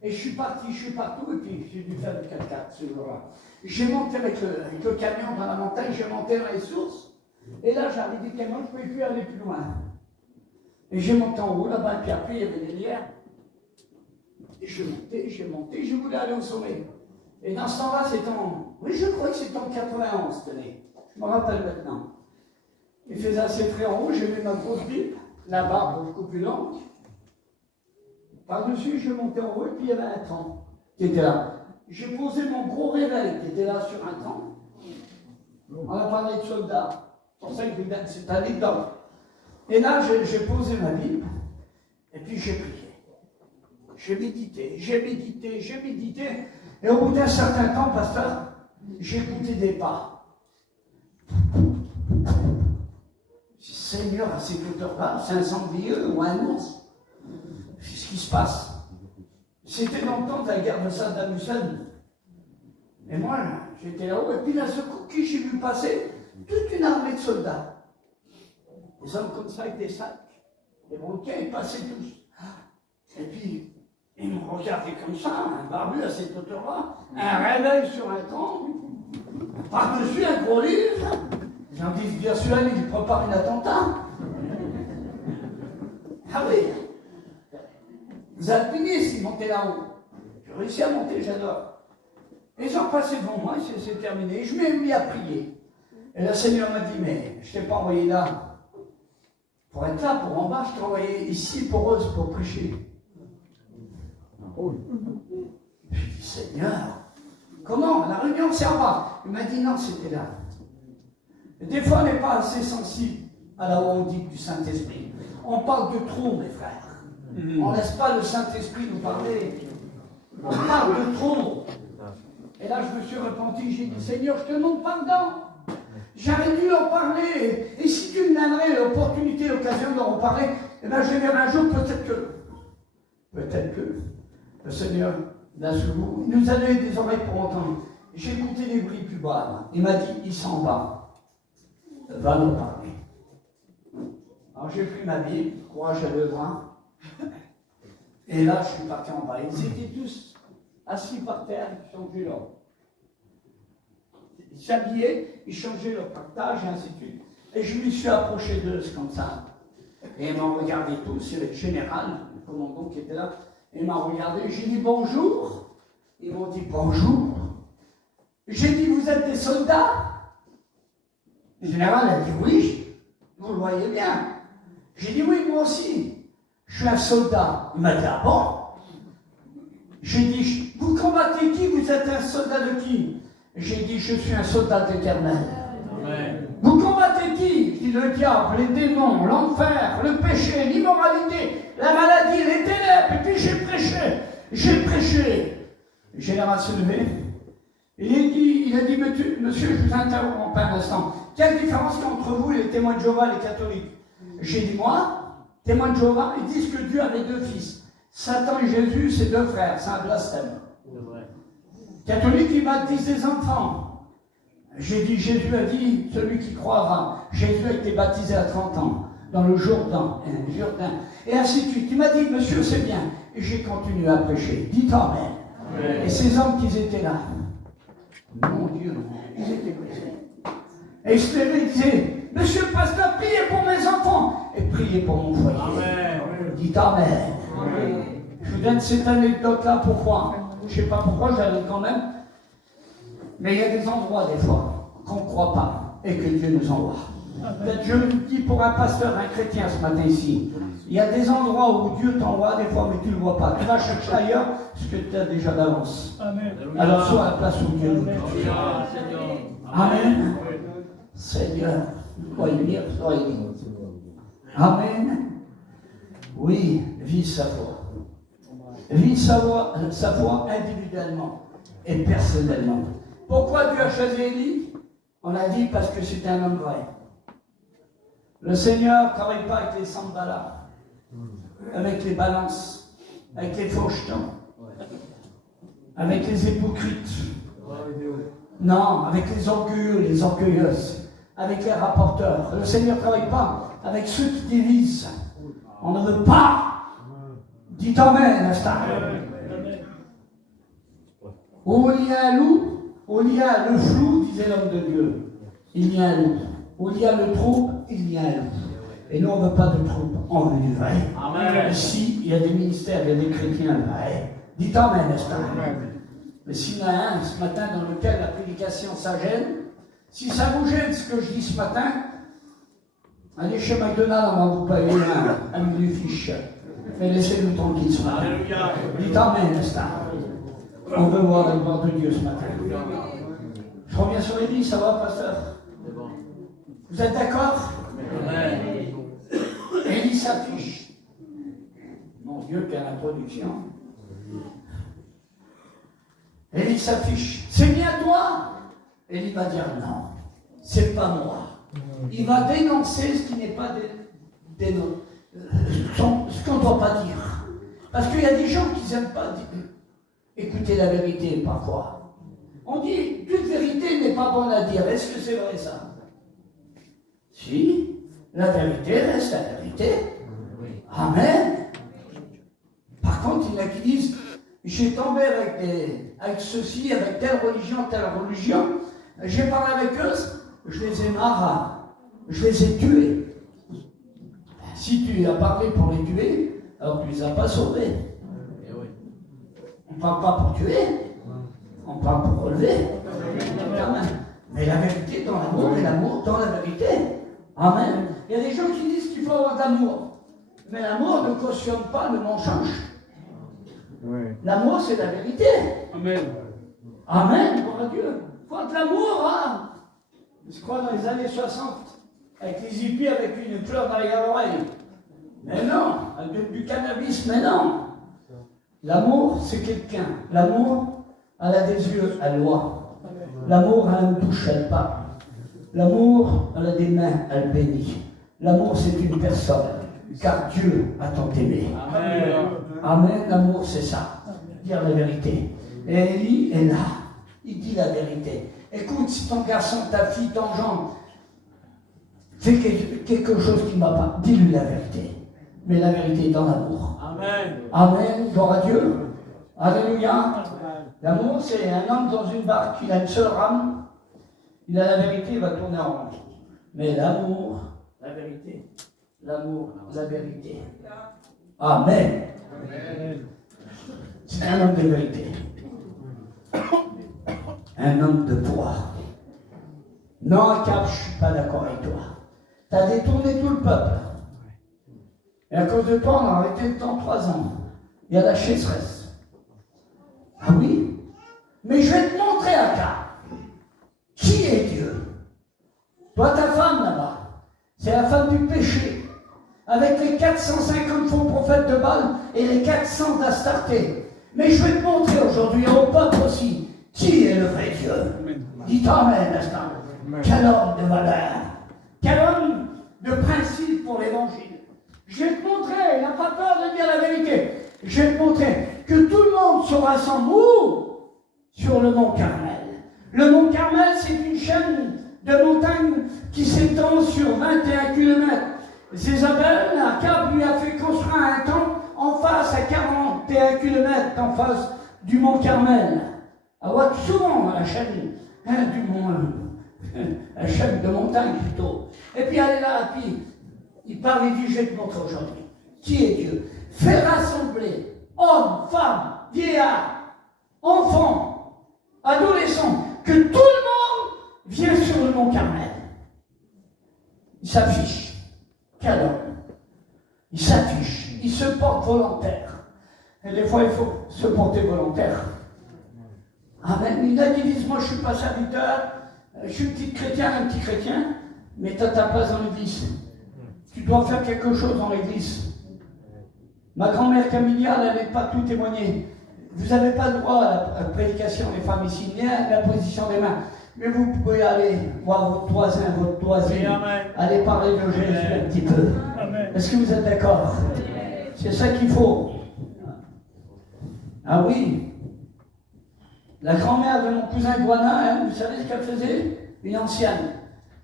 et je suis parti, je suis partout, et puis j'ai dû faire du 4x4 ce jour-là. J'ai monté avec le camion dans la montagne, j'ai monté dans les sources, et là j'avais des camions, je ne pouvais plus aller plus loin. Et j'ai monté en haut là-bas, et puis après il y avait des lières. Et j'ai monté, je voulais aller au sommet. Et dans ce temps-là, c'est en... Oui, je crois que c'est en 91, tenez. Je me rappelle maintenant. Il faisait assez frais en haut, j'ai mis ma grosse Bible, la barbe beaucoup plus longue. Par-dessus, je montais en haut, et puis il y avait un tronc qui était là. J'ai posé mon gros réveil qui était là sur un tronc. On a parlé de soldats. C'est pour ça que c'est un anecdote. Et là, j'ai posé ma Bible, et puis j'ai prié. J'ai médité. Et au bout d'un certain temps, pasteur, j'écoutais des pas. Je dis, Seigneur, à ces hauteurs-là, c'est un sanglier ou un ours. Qu'est-ce qui se passe? C'était dans le temps de la guerre de Saddam Hussein. Et moi, j'étais là-haut, et puis d'un seul coup, qui j'ai vu passer toute une armée de soldats. Des hommes comme ça avec des sacs. Les broquets, ils passaient tous. Et puis, ils me regardaient comme ça, un barbu à cette hauteur-là, un réveil sur un tronc, par-dessus un gros livre. Ils ont dit, bien sûr, il prépare un attentat. Ah oui. Les alpinistes, ils montaient là-haut. J'ai réussi à monter, j'adore. Et ils ont passé devant moi, c'est terminé. Je m'ai mis à prier. Et le Seigneur m'a dit, mais je ne t'ai pas envoyé là pour être là, pour en bas, je t'ai envoyé ici pour eux, pour prêcher. Je dit, Seigneur, comment? La réunion, c'est en bas. Il m'a dit, non, c'était là. Et des fois, on n'est pas assez sensible à la haut du Saint-Esprit. On parle de trop, mes frères. On ne laisse pas le Saint-Esprit nous parler. On parle de trop. Et là, je me suis repenti, j'ai dit, Seigneur, je te demande pardon. J'aurais dû en parler. Et si tu me donnerais l'opportunité, l'occasion d'en parler, eh bien, je verrai un jour, peut-être que le Seigneur, d'un seul coup, il nous a donné des oreilles pour entendre. J'ai écouté les bruits plus bas. Il m'a dit, il s'en va. Va nous parler. Alors j'ai pris ma Bible, courage à l'œuvre. Et là, je suis parti en bas. Ils étaient tous assis par terre, ils changeaient leur. Ils s'habillaient, ils changeaient leur partage, et ainsi de suite. Et je me suis approché d'eux comme ça. Et ils m'ont regardé tous, c'est le général, le commandant qui était là. Ils m'ont regardé, j'ai dit bonjour. Ils m'ont dit bonjour. J'ai dit, vous êtes des soldats? Le général a dit oui, vous le voyez bien. J'ai dit oui, moi aussi. Je suis un soldat. Il m'a dit ah bon? J'ai dit, vous combattez qui? Vous êtes un soldat de qui? J'ai dit, je suis un soldat d'Éternel. Vous combattez qui? Il dit le diable, les démons, l'enfer, le péché, l'immoralité, la maladie, les ténèbres. Et puis j'ai prêché. Le général s'est levé. Il a dit, monsieur, je vous interromps un instant. Quelle différence entre vous et les témoins de Jéhovah, les catholiques? J'ai dit, moi, témoins de Jéhovah, ils disent que Dieu avait deux fils. Satan et Jésus, c'est deux frères, c'est un blasphème. Catholique, il baptise des enfants. J'ai dit, Jésus a dit, celui qui croira. Jésus a été baptisé à 30 ans, dans le Jourdain. Et ainsi de suite. Il m'a dit, monsieur, c'est bien. Et j'ai continué à prêcher. Dites amen. Et ces hommes qui étaient là, mon Dieu, ils étaient pressés. Et il disait, monsieur le pasteur, priez pour mes enfants et priez pour mon foyer. Amen. Dites amen. Amen. Je vous donne cette anecdote-là, pourquoi? Je ne sais pas pourquoi, je la donne quand même. Mais il y a des endroits, des fois, qu'on ne croit pas et que Dieu nous envoie. Peut-être je le dis pour un pasteur, un chrétien ce matin ici. Il y a des endroits où Dieu t'envoie des fois, mais tu ne le vois pas. Tu vas chercher ailleurs ce que tu as déjà d'avance. Alors sois à la place où Dieu nous dit. Amen. Seigneur, soyez libre. Amen. Oui, vis sa foi. Vis sa foi individuellement et personnellement. Pourquoi Dieu a choisi Élie? On a dit parce que c'était un homme vrai. Le Seigneur ne travaille pas avec les sambalas, avec les balances, avec les fauchetons, avec les hypocrites. Non, avec les orgueilleux, les orgueilleuses, avec les rapporteurs. Le Seigneur ne travaille pas avec ceux qui divisent. On ne veut pas. Dites amen, n'est-ce pas? Où il y a un loup, où il y a le flou, disait l'homme de Dieu, il y a un loup. Où il y a le trouble, il y a un loup. Et nous, on ne veut pas de trouble, on veut du vrai. Amen. Ici, il y a des ministères, il y a des chrétiens vrais. Dites amen, n'est-ce pas? Mais s'il y en a un ce matin dans lequel la prédication, ça gêne, si ça vous gêne ce que je dis ce matin, allez chez McDonald's, on va vous payer un menu-fiche. Mais laissez-nous tranquilles ce matin. Dites amen, n'est-ce pas? On veut voir la gloire de Dieu ce matin. Je reviens sur Élie, ça va, pasteur? Vous êtes d'accord? Amen. Élie s'affiche. Mon Dieu, quelle introduction. Élie s'affiche. C'est bien toi? Élie va dire non, c'est pas moi. Il va dénoncer ce qui n'est pas ce qu'on ne doit pas dire. Parce qu'il y a des gens qui n'aiment pas écouter la vérité parfois. On dit, toute vérité n'est pas bonne à dire. Est-ce que c'est vrai ça? Si, la vérité reste la vérité. Amen. Par contre, il y en a qui disent, j'ai tombé avec ceci, avec telle religion, j'ai parlé avec eux, je les ai marre, je les ai tués. Si tu as parlé pour les tuer, alors tu ne les as pas sauvés. On ne parle pas pour tuer, on parle pour relever. Mais la vérité dans l'amour et l'amour dans la vérité. Amen. Il y a des gens qui disent qu'il faut avoir de l'amour. Mais l'amour ne cautionne pas le mensonge. L'amour, c'est la vérité. Amen. Amen, gloire à Dieu. Il faut de l'amour, hein. Je crois dans les années 60, avec les hippies, avec une fleur derrière l'oreille. Mais non, avec du cannabis, mais non. L'amour, c'est quelqu'un. L'amour, elle a des yeux, elle voit. L'amour, elle a une bouche, elle parle. L'amour, elle a des mains, elle bénit. L'amour, c'est une personne, car Dieu a tant aimé. Amen. Amen, l'amour, c'est ça. Dire la vérité. Et Élie est là. Il dit la vérité. Écoute, si ton garçon, ta fille, ton genre fait quelque chose qui ne va pas, dis-lui la vérité. Mais la vérité est dans l'amour. Amen. Amen, gloire à Dieu. Alléluia. L'amour, c'est un homme dans une barque, il a une seule rame. Il a la vérité, il va tourner en rond. Mais l'amour, la vérité. L'amour, la vérité. Amen. C'est un homme de vérité. Un homme de poids. Non, Cap, je ne suis pas d'accord avec toi. Tu as détourné tout le peuple. Et à cause de toi, on a arrêté le temps 3 ans. Il y a la sécheresse. Ah oui? Mais je vais te montrer, Cap, qui est Dieu. Toi, ta femme là-bas, c'est la femme du péché. Avec les 450 faux prophètes de Baal et les 400 d'Astarté. Mais je vais te montrer aujourd'hui, au peuple aussi, qui est le vrai Dieu. Dites Amen, Astarté. Quel homme de valeur. Quel homme de principe pour l'évangile. Je vais te montrer, il n'a pas peur de dire la vérité. Je vais te montrer que tout le monde se rassemble où? Sur le mont Carmel. Le mont Carmel, c'est une chaîne de montagnes qui s'étend sur 21 km. Zézabel, Akab lui a fait construire un temple en face, à 41 km en face du mont Carmel. À Ouad, souvent, la chaîne du mont, la chaîne de montagne plutôt. Et puis elle est là, puis il parle, il dit, je vais te montrer aujourd'hui qui est Dieu. Fais rassembler hommes, femmes, vieillards, enfants, adolescents, que tout le monde vienne sur le mont Carmel. Il s'affiche. Quel homme. Il s'affiche, il se porte volontaire. Et des fois, il faut se porter volontaire. Amen. Il a dit, moi je ne suis pas serviteur, je suis un petit chrétien, mais tu as ta place dans l'église. Tu dois faire quelque chose dans l'église. Ma grand-mère Camilia, elle n'avait pas tout témoigné. Vous n'avez pas le droit à la prédication des femmes ici, ni à la position des mains. Mais vous pouvez aller voir votre voisin, votre voisine, aller parler de Jésus un petit peu. Est-ce que vous êtes d'accord? C'est ça qu'il faut. Ah oui. La grand-mère de mon cousin Guana, hein, vous savez ce qu'elle faisait? Une ancienne.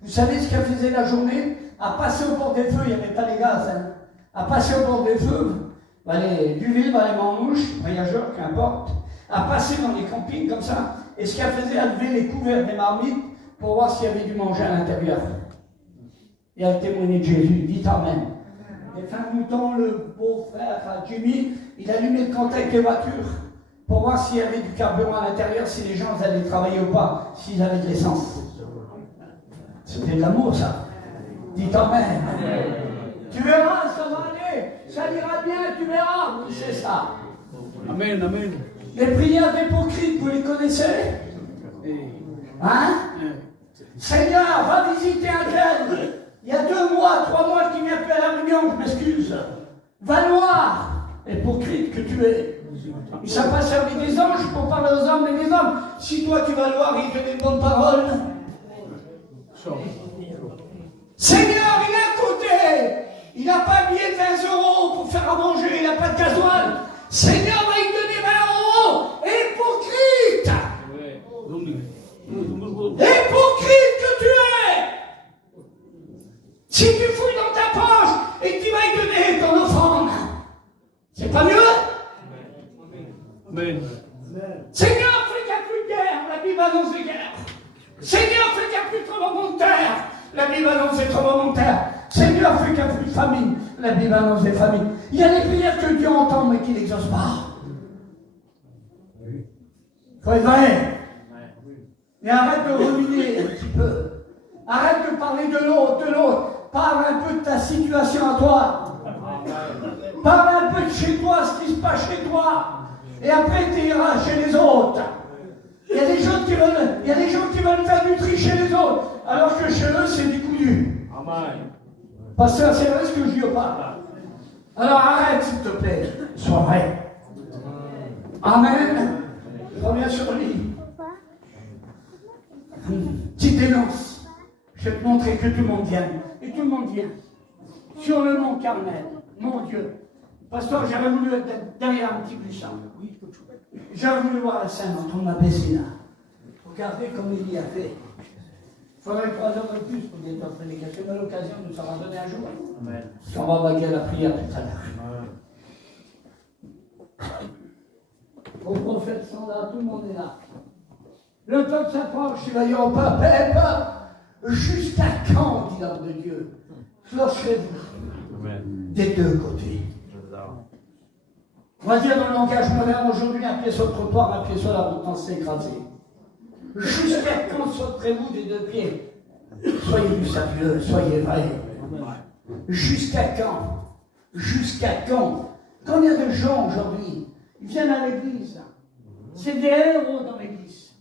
Vous savez ce qu'elle faisait la journée? À passer au bord des feux, il n'y avait pas les gaz. Hein. À passer au bord des feux, les Duville, les Manouches, voyageurs, qu'importe, à passer dans les campings comme ça. Et ce qu'elle faisait, elle levait les couverts des marmites pour voir s'il y avait du manger à l'intérieur. Et elle témoignait de Jésus. Dites Amen. Et fin mouton, le beau-frère Jimmy, il allumait le contact des voitures pour voir s'il y avait du carburant à l'intérieur, si les gens allaient travailler ou pas, s'ils avaient de l'essence. C'était de l'amour, ça. Dites Amen. Tu verras, ça va aller. Ça ira bien, tu verras. Oui, c'est ça. Amen, amen. Les prières d'hypocrites, vous les connaissez? Hein? Seigneur, va visiter un tel. Il y a 2 mois, 3 mois qu'il vient faire la réunion, je m'excuse. Va noir, hypocrite que tu es. Il ne sait pas servir des anges pour parler aux hommes et des hommes. Si toi tu vas le voir, il te donne une bonne parole. Seigneur, il est à côté. Il n'a pas un billet de 20 € pour faire à manger. Il n'a pas de gasoil. Seigneur va lui donner un haut. Hypocrite! Hypocrite que tu es! Si tu fouilles dans ta poche et que tu vas lui donner ton offrande, c'est pas mieux? Amen. Seigneur, fais qu'il n'y a plus de guerre, la Bible annonce des guerres. Seigneur, fais qu'il n'y a plus de tremblement de terre, la Bible annonce des tremblements de terre. Seigneur, fais qu'il n'y a plus de famine, la Bible annonce des famines. Il y a des prières que Dieu entend mais qu'il n'exauce pas. Il faut être vrai. Et arrête de ruminer un petit peu. Arrête de parler de l'autre. Parle un peu de ta situation à toi. Parle un peu de chez toi, ce qui se passe chez toi. Et après, tu iras chez les autres. Il y a des gens qui veulent faire du tri chez les autres, alors que chez eux, c'est du coudu. Pasteur, c'est vrai ce que je dis ou pas? Alors arrête, s'il te plaît. Sois vrai. Amen. Reviens sur lui. Tu dénonces. Je vais te montrer que tout le monde vient. Et tout le monde vient. Sur le mont Carmel. Mon Dieu. Pasteur, j'aurais voulu être derrière un petit buisson. J'aurais voulu voir la scène entre ma baissé là. Regardez comme il y a fait. Il faudrait 3 heures de plus pour des prédications, mais l'occasion nous sera donnée un jour. Amen. On va vaguer la prière tout à l'heure. Au prophète sont là, tout le monde est là. Le peuple s'approche, il va dire au peuple, jusqu'à quand, dit l'homme de Dieu, clochez-vous des deux côtés. On va dire dans le langage moderne aujourd'hui, un pied sur le trottoir, un pied sur la route, on s'est écrasé. Jusqu'à quand sauterez-vous des 2 pieds? Soyez du sérieux, soyez vrais. Jusqu'à quand? Jusqu'à quand? Quand il y a des gens aujourd'hui, ils viennent à l'église. C'est des héros dans l'église.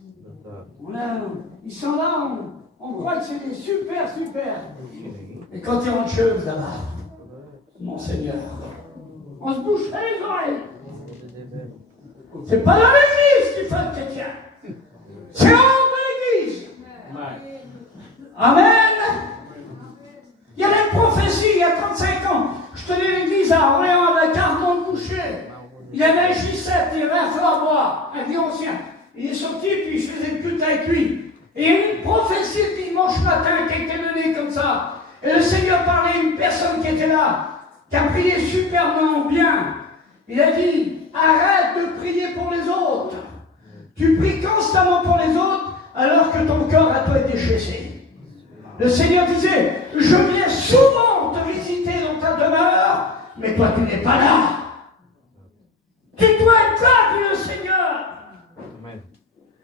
Ils sont là, on croit que c'est des super. Et quand ils rentrent chez eux là-bas, mon Seigneur, on se boucherait les oreilles. C'est pas dans l'église qu'il faut être chrétien. C'est hors de l'église. Amen. Il y a des prophéties, il y a 35 ans. Je tenais l'église à Orléans avec Armand Boucher. Il y avait un J7, il y avait un feu à bois, un vieux ancien. Il est sorti, puis je faisais le culte avec lui. Et il y a une prophétie le dimanche matin qui a été donnée comme ça. Et le Seigneur parlait à une personne qui était là, qui a prié superbement bien. Il a dit, arrête de prier pour les autres. Tu pries constamment pour les autres, alors que ton corps à toi est déchaissé. Le Seigneur disait, je viens souvent te visiter dans ta demeure, mais toi tu n'es pas là. Tu dois être là, dit le Seigneur. Amen.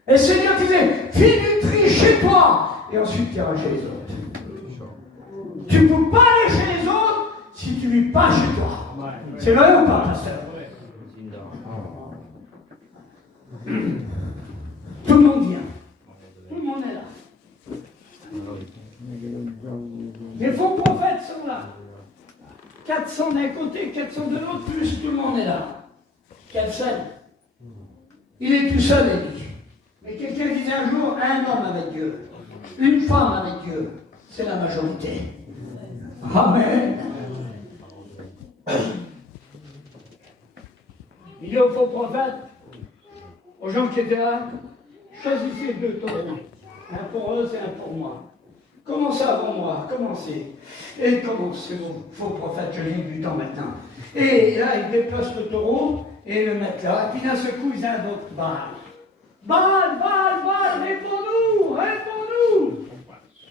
Et le Seigneur disait, fais du tri chez toi, et ensuite tu iras chez les autres. Tu ne peux pas aller chez les autres si tu ne vis pas chez toi. Ouais. C'est vrai ou pas, pasteur? Ouais. Tout le monde vient. Tout le monde est là. Les faux prophètes sont là. 400 d'un côté, 400 de l'autre, plus tout le monde est là. Quel seul? Il est tout seul, Élie. Mais quelqu'un disait un jour, un homme avec Dieu, une femme avec Dieu, c'est la majorité. Amen. Il dit aux faux prophètes, aux gens qui étaient là, choisissez 2 taureaux. Un pour eux, c'est un pour moi. Commencez avant moi, commencez. Et commencez vos faux prophètes, je viens du temps maintenant. Et là, ils déplacent le taureau et le mettent là. Et puis d'un seul coup, ils invoquent Baal. Baal, réponds-nous.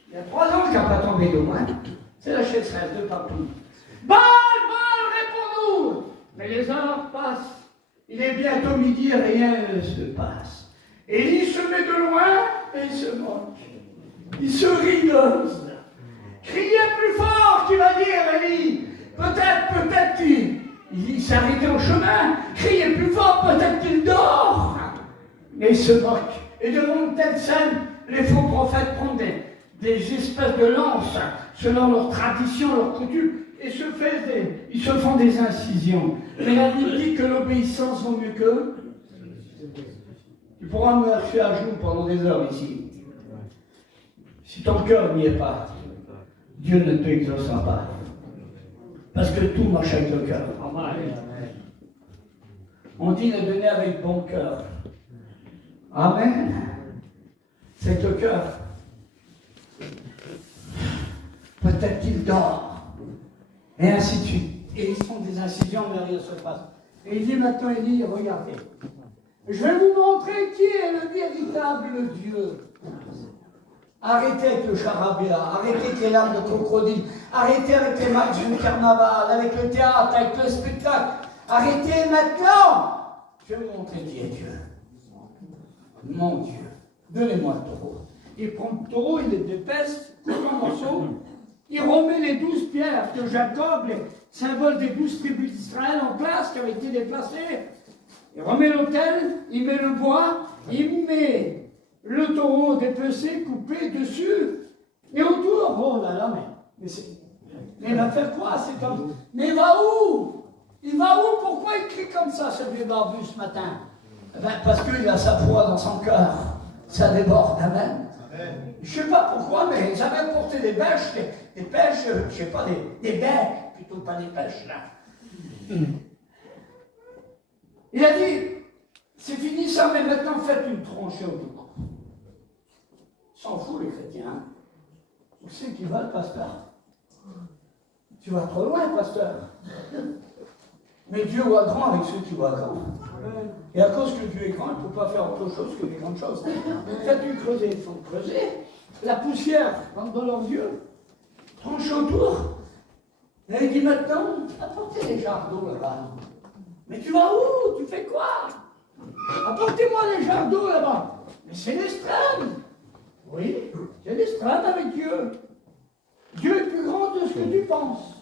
Il y a 3 ans qu'il n'a pas tombé de loin. C'est la chasseresse de partout. Baal, réponds-nous. Mais les heures passent. Il est bientôt midi et rien ne se passe. Et il se met de loin et il se moque. Il se rigole. Criez plus fort, tu vas dire, Élie. Peut-être qu'il s'est arrêté au chemin. Criez plus fort, peut-être qu'il dort. Et il se moque. Et devant une telle scène, les faux prophètes prennent des espèces de lances, selon leur tradition, leur coutume, et ils se font des incisions. Mais la Bible dit que l'obéissance vaut mieux que... Tu pourras me lâcher à genoux pendant des heures ici. Si ton cœur n'y est pas, Dieu ne t'exaucera pas. Parce que tout marche avec le cœur. On dit le donner avec bon cœur. Amen. C'est le cœur. Peut-être qu'il dort. Et ainsi de suite. Et ils font des incisions derrière ce passe. Et il dit maintenant, il dit, regardez. Je vais vous montrer qui est le véritable Dieu. Arrêtez avec le charabia, arrêtez avec les larmes de crocodile, arrêtez avec les matchs de carnaval, avec le théâtre, avec le spectacle. Arrêtez maintenant. Je vais vous montrer qui est Dieu. Mon Dieu, donnez-moi le taureau. Il prend le taureau, il le dépèce, coupe en morceaux, il remet les 12 pierres de Jacob, les symboles des 12 tribus d'Israël en place qui avaient été déplacées. Il remet l'autel, il met le bois, il met le taureau dépecé, coupé dessus, et autour, oh là là, mais il va faire quoi cet homme? Mais il va où? Il va où? Pourquoi il crie comme ça, ce vieux barbu, ce matin? Ben, parce qu'il a sa foi dans son cœur. Ça déborde, amen. Je ne sais pas pourquoi, mais ils avaient porté des bêches, des pêches, je ne sais pas, des baies, plutôt pas des pêches, là. Il a dit, c'est fini ça, mais maintenant faites une tranchée autour. Ils s'en foutent les chrétiens. Où c'est qu'ils va le pasteur? Tu vas trop loin, pasteur. Mais Dieu voit grand avec ceux qui voient grand. Et à cause que Dieu est grand, il ne peut pas faire autre chose que des grandes choses. Faites du creuser, il faut creuser. La poussière rentre dans leurs yeux. Tranche autour. Et il dit maintenant, apportez les jarres d'eau là-bas. Mais tu vas où? Tu fais quoi? Apportez-moi les jarres d'eau là-bas. Mais c'est l'extrême. Oui, c'est l'extrême avec Dieu. Dieu est plus grand de ce que tu penses.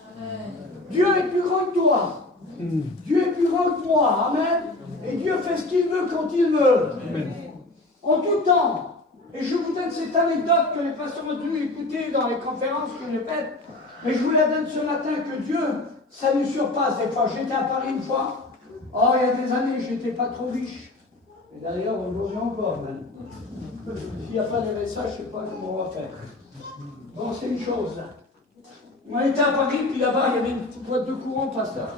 Dieu est plus grand que toi. Dieu est plus grand que moi. Amen. Et Dieu fait ce qu'il veut quand il veut. En tout temps. Et je vous donne cette anecdote que les pasteurs ont dû écouter dans les conférences que j'ai faites. Mais je vous la donne ce matin que Dieu, ça nous surpasse des fois. J'étais à Paris une fois. Oh, il y a des années, je n'étais pas trop riche. Et d'ailleurs, aujourd'hui encore, même. S'il n'y a pas de message, je ne sais pas comment on va faire. Bon, c'est une chose, là. On était à Paris, puis là-bas, il y avait une petite boîte de courant, pasteur.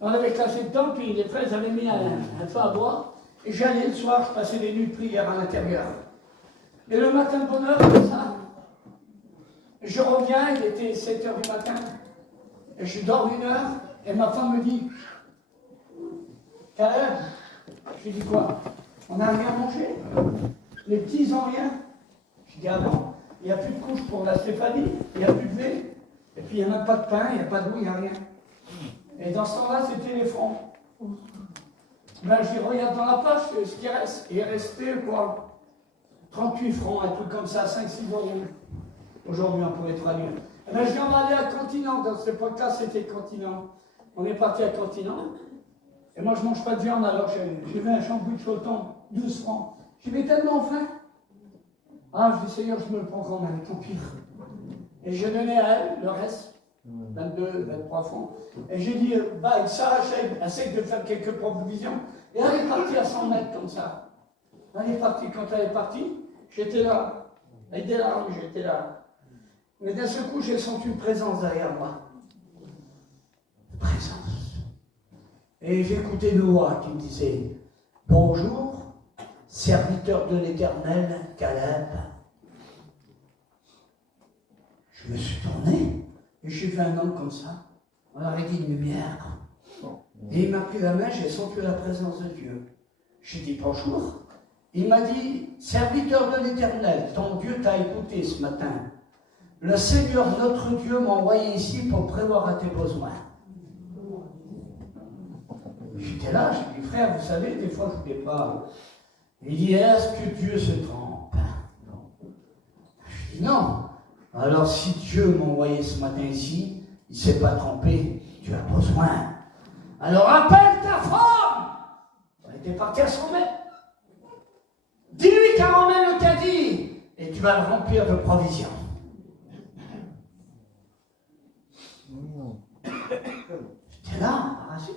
On avait cassé dedans, puis les frères avaient mis un feu à bois. Et j'allais le soir, je passais les nuits de prière à l'intérieur. Et le matin de bonne heure, comme ça, je reviens, il était 7 h du matin. Et je dors 1 heure, et ma femme me dit, Caleb, je lui dis quoi? On n'a rien mangé? Les petits, ils n'ont rien? Je dis, ah bon, il n'y a plus de couche pour la Stéphanie, il n'y a plus de lait, et puis il n'y a même pas de pain, il n'y a pas d'eau, il n'y a rien. Et dans ce temps-là, c'était les francs. Ben, je regarde dans la poche ce qui reste. Il restait quoi? 38 francs, un truc comme ça, 5-6 euros. Aujourd'hui, on pourrait traduire. Et ben, je viens d'aller à Continent. Dans cette époque-là, c'était Continent. On est parti à Continent. Et moi, je ne mange pas de viande, alors j'ai vu un chambouis de choton, 12 francs. J'avais tellement faim. Ah, je dis, Seigneur, je me le prends quand même, tant pis. Et je donnais à elle le reste. 22, 23 francs. Et j'ai dit, bah, il s'arrachait, essaye de faire quelques provisions. Et elle est partie à 100 mètres comme ça. Elle est partie. Quand elle est partie, j'étais là. Avec des larmes, j'étais là. Mais d'un seul coup, j'ai senti une présence derrière moi. Une présence. Et j'écoutais une voix qui me disait, bonjour, serviteur de l'Éternel, Caleb. Je me suis tourné. Et j'ai vu un homme comme ça, on aurait dit une lumière. Et il m'a pris la main, j'ai senti la présence de Dieu. J'ai dit bonjour. Il m'a dit, serviteur de l'Éternel, ton Dieu t'a écouté ce matin. Le Seigneur, notre Dieu, m'a envoyé ici pour prévoir à tes besoins. J'étais là, j'ai dit, frère, vous savez, des fois je ne voulais pas. Il dit, est-ce que Dieu se trompe? Je dis, non. Alors si Dieu m'a envoyé ce matin ici, il ne s'est pas trompé, tu as besoin. Alors appelle ta femme. Elle était partie à 100 mètres. Dis-lui qu'elle emmène le caddie et tu vas le remplir de provisions. J'étais là, embarrassé.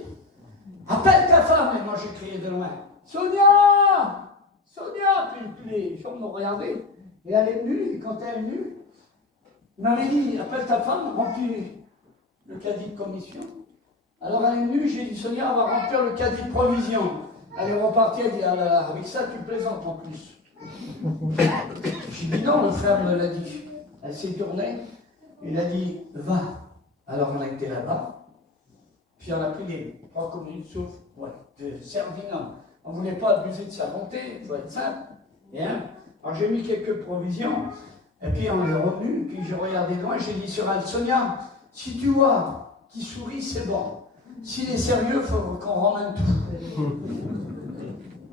Appelle ta femme. Et moi j'ai crié de loin. Sonia! Sonia! Puis les gens m'ont regardé. Et elle est venue, et quand elle est venue, il m'avait dit, appelle ta femme, remplis le caddie de commission. Alors elle est venue, j'ai dit, Sonia, on va remplir le caddie de provision. Elle est repartie, elle dit, ah là là, avec ça tu plaisantes en plus. J'ai dit, non, le frère me l'a dit. Elle s'est tournée, il a dit, va. Alors on a été là-bas, puis on a pris les 3 communes sauf de Servinon. On ne voulait pas abuser de sa bonté, il faut être simple. Bien. Alors j'ai mis quelques provisions, et puis on est revenu, puis j'ai regardé loin, j'ai dit sur elle, Sonia, si tu vois qui sourit, c'est bon. S'il est sérieux, il faut qu'on ramène tout.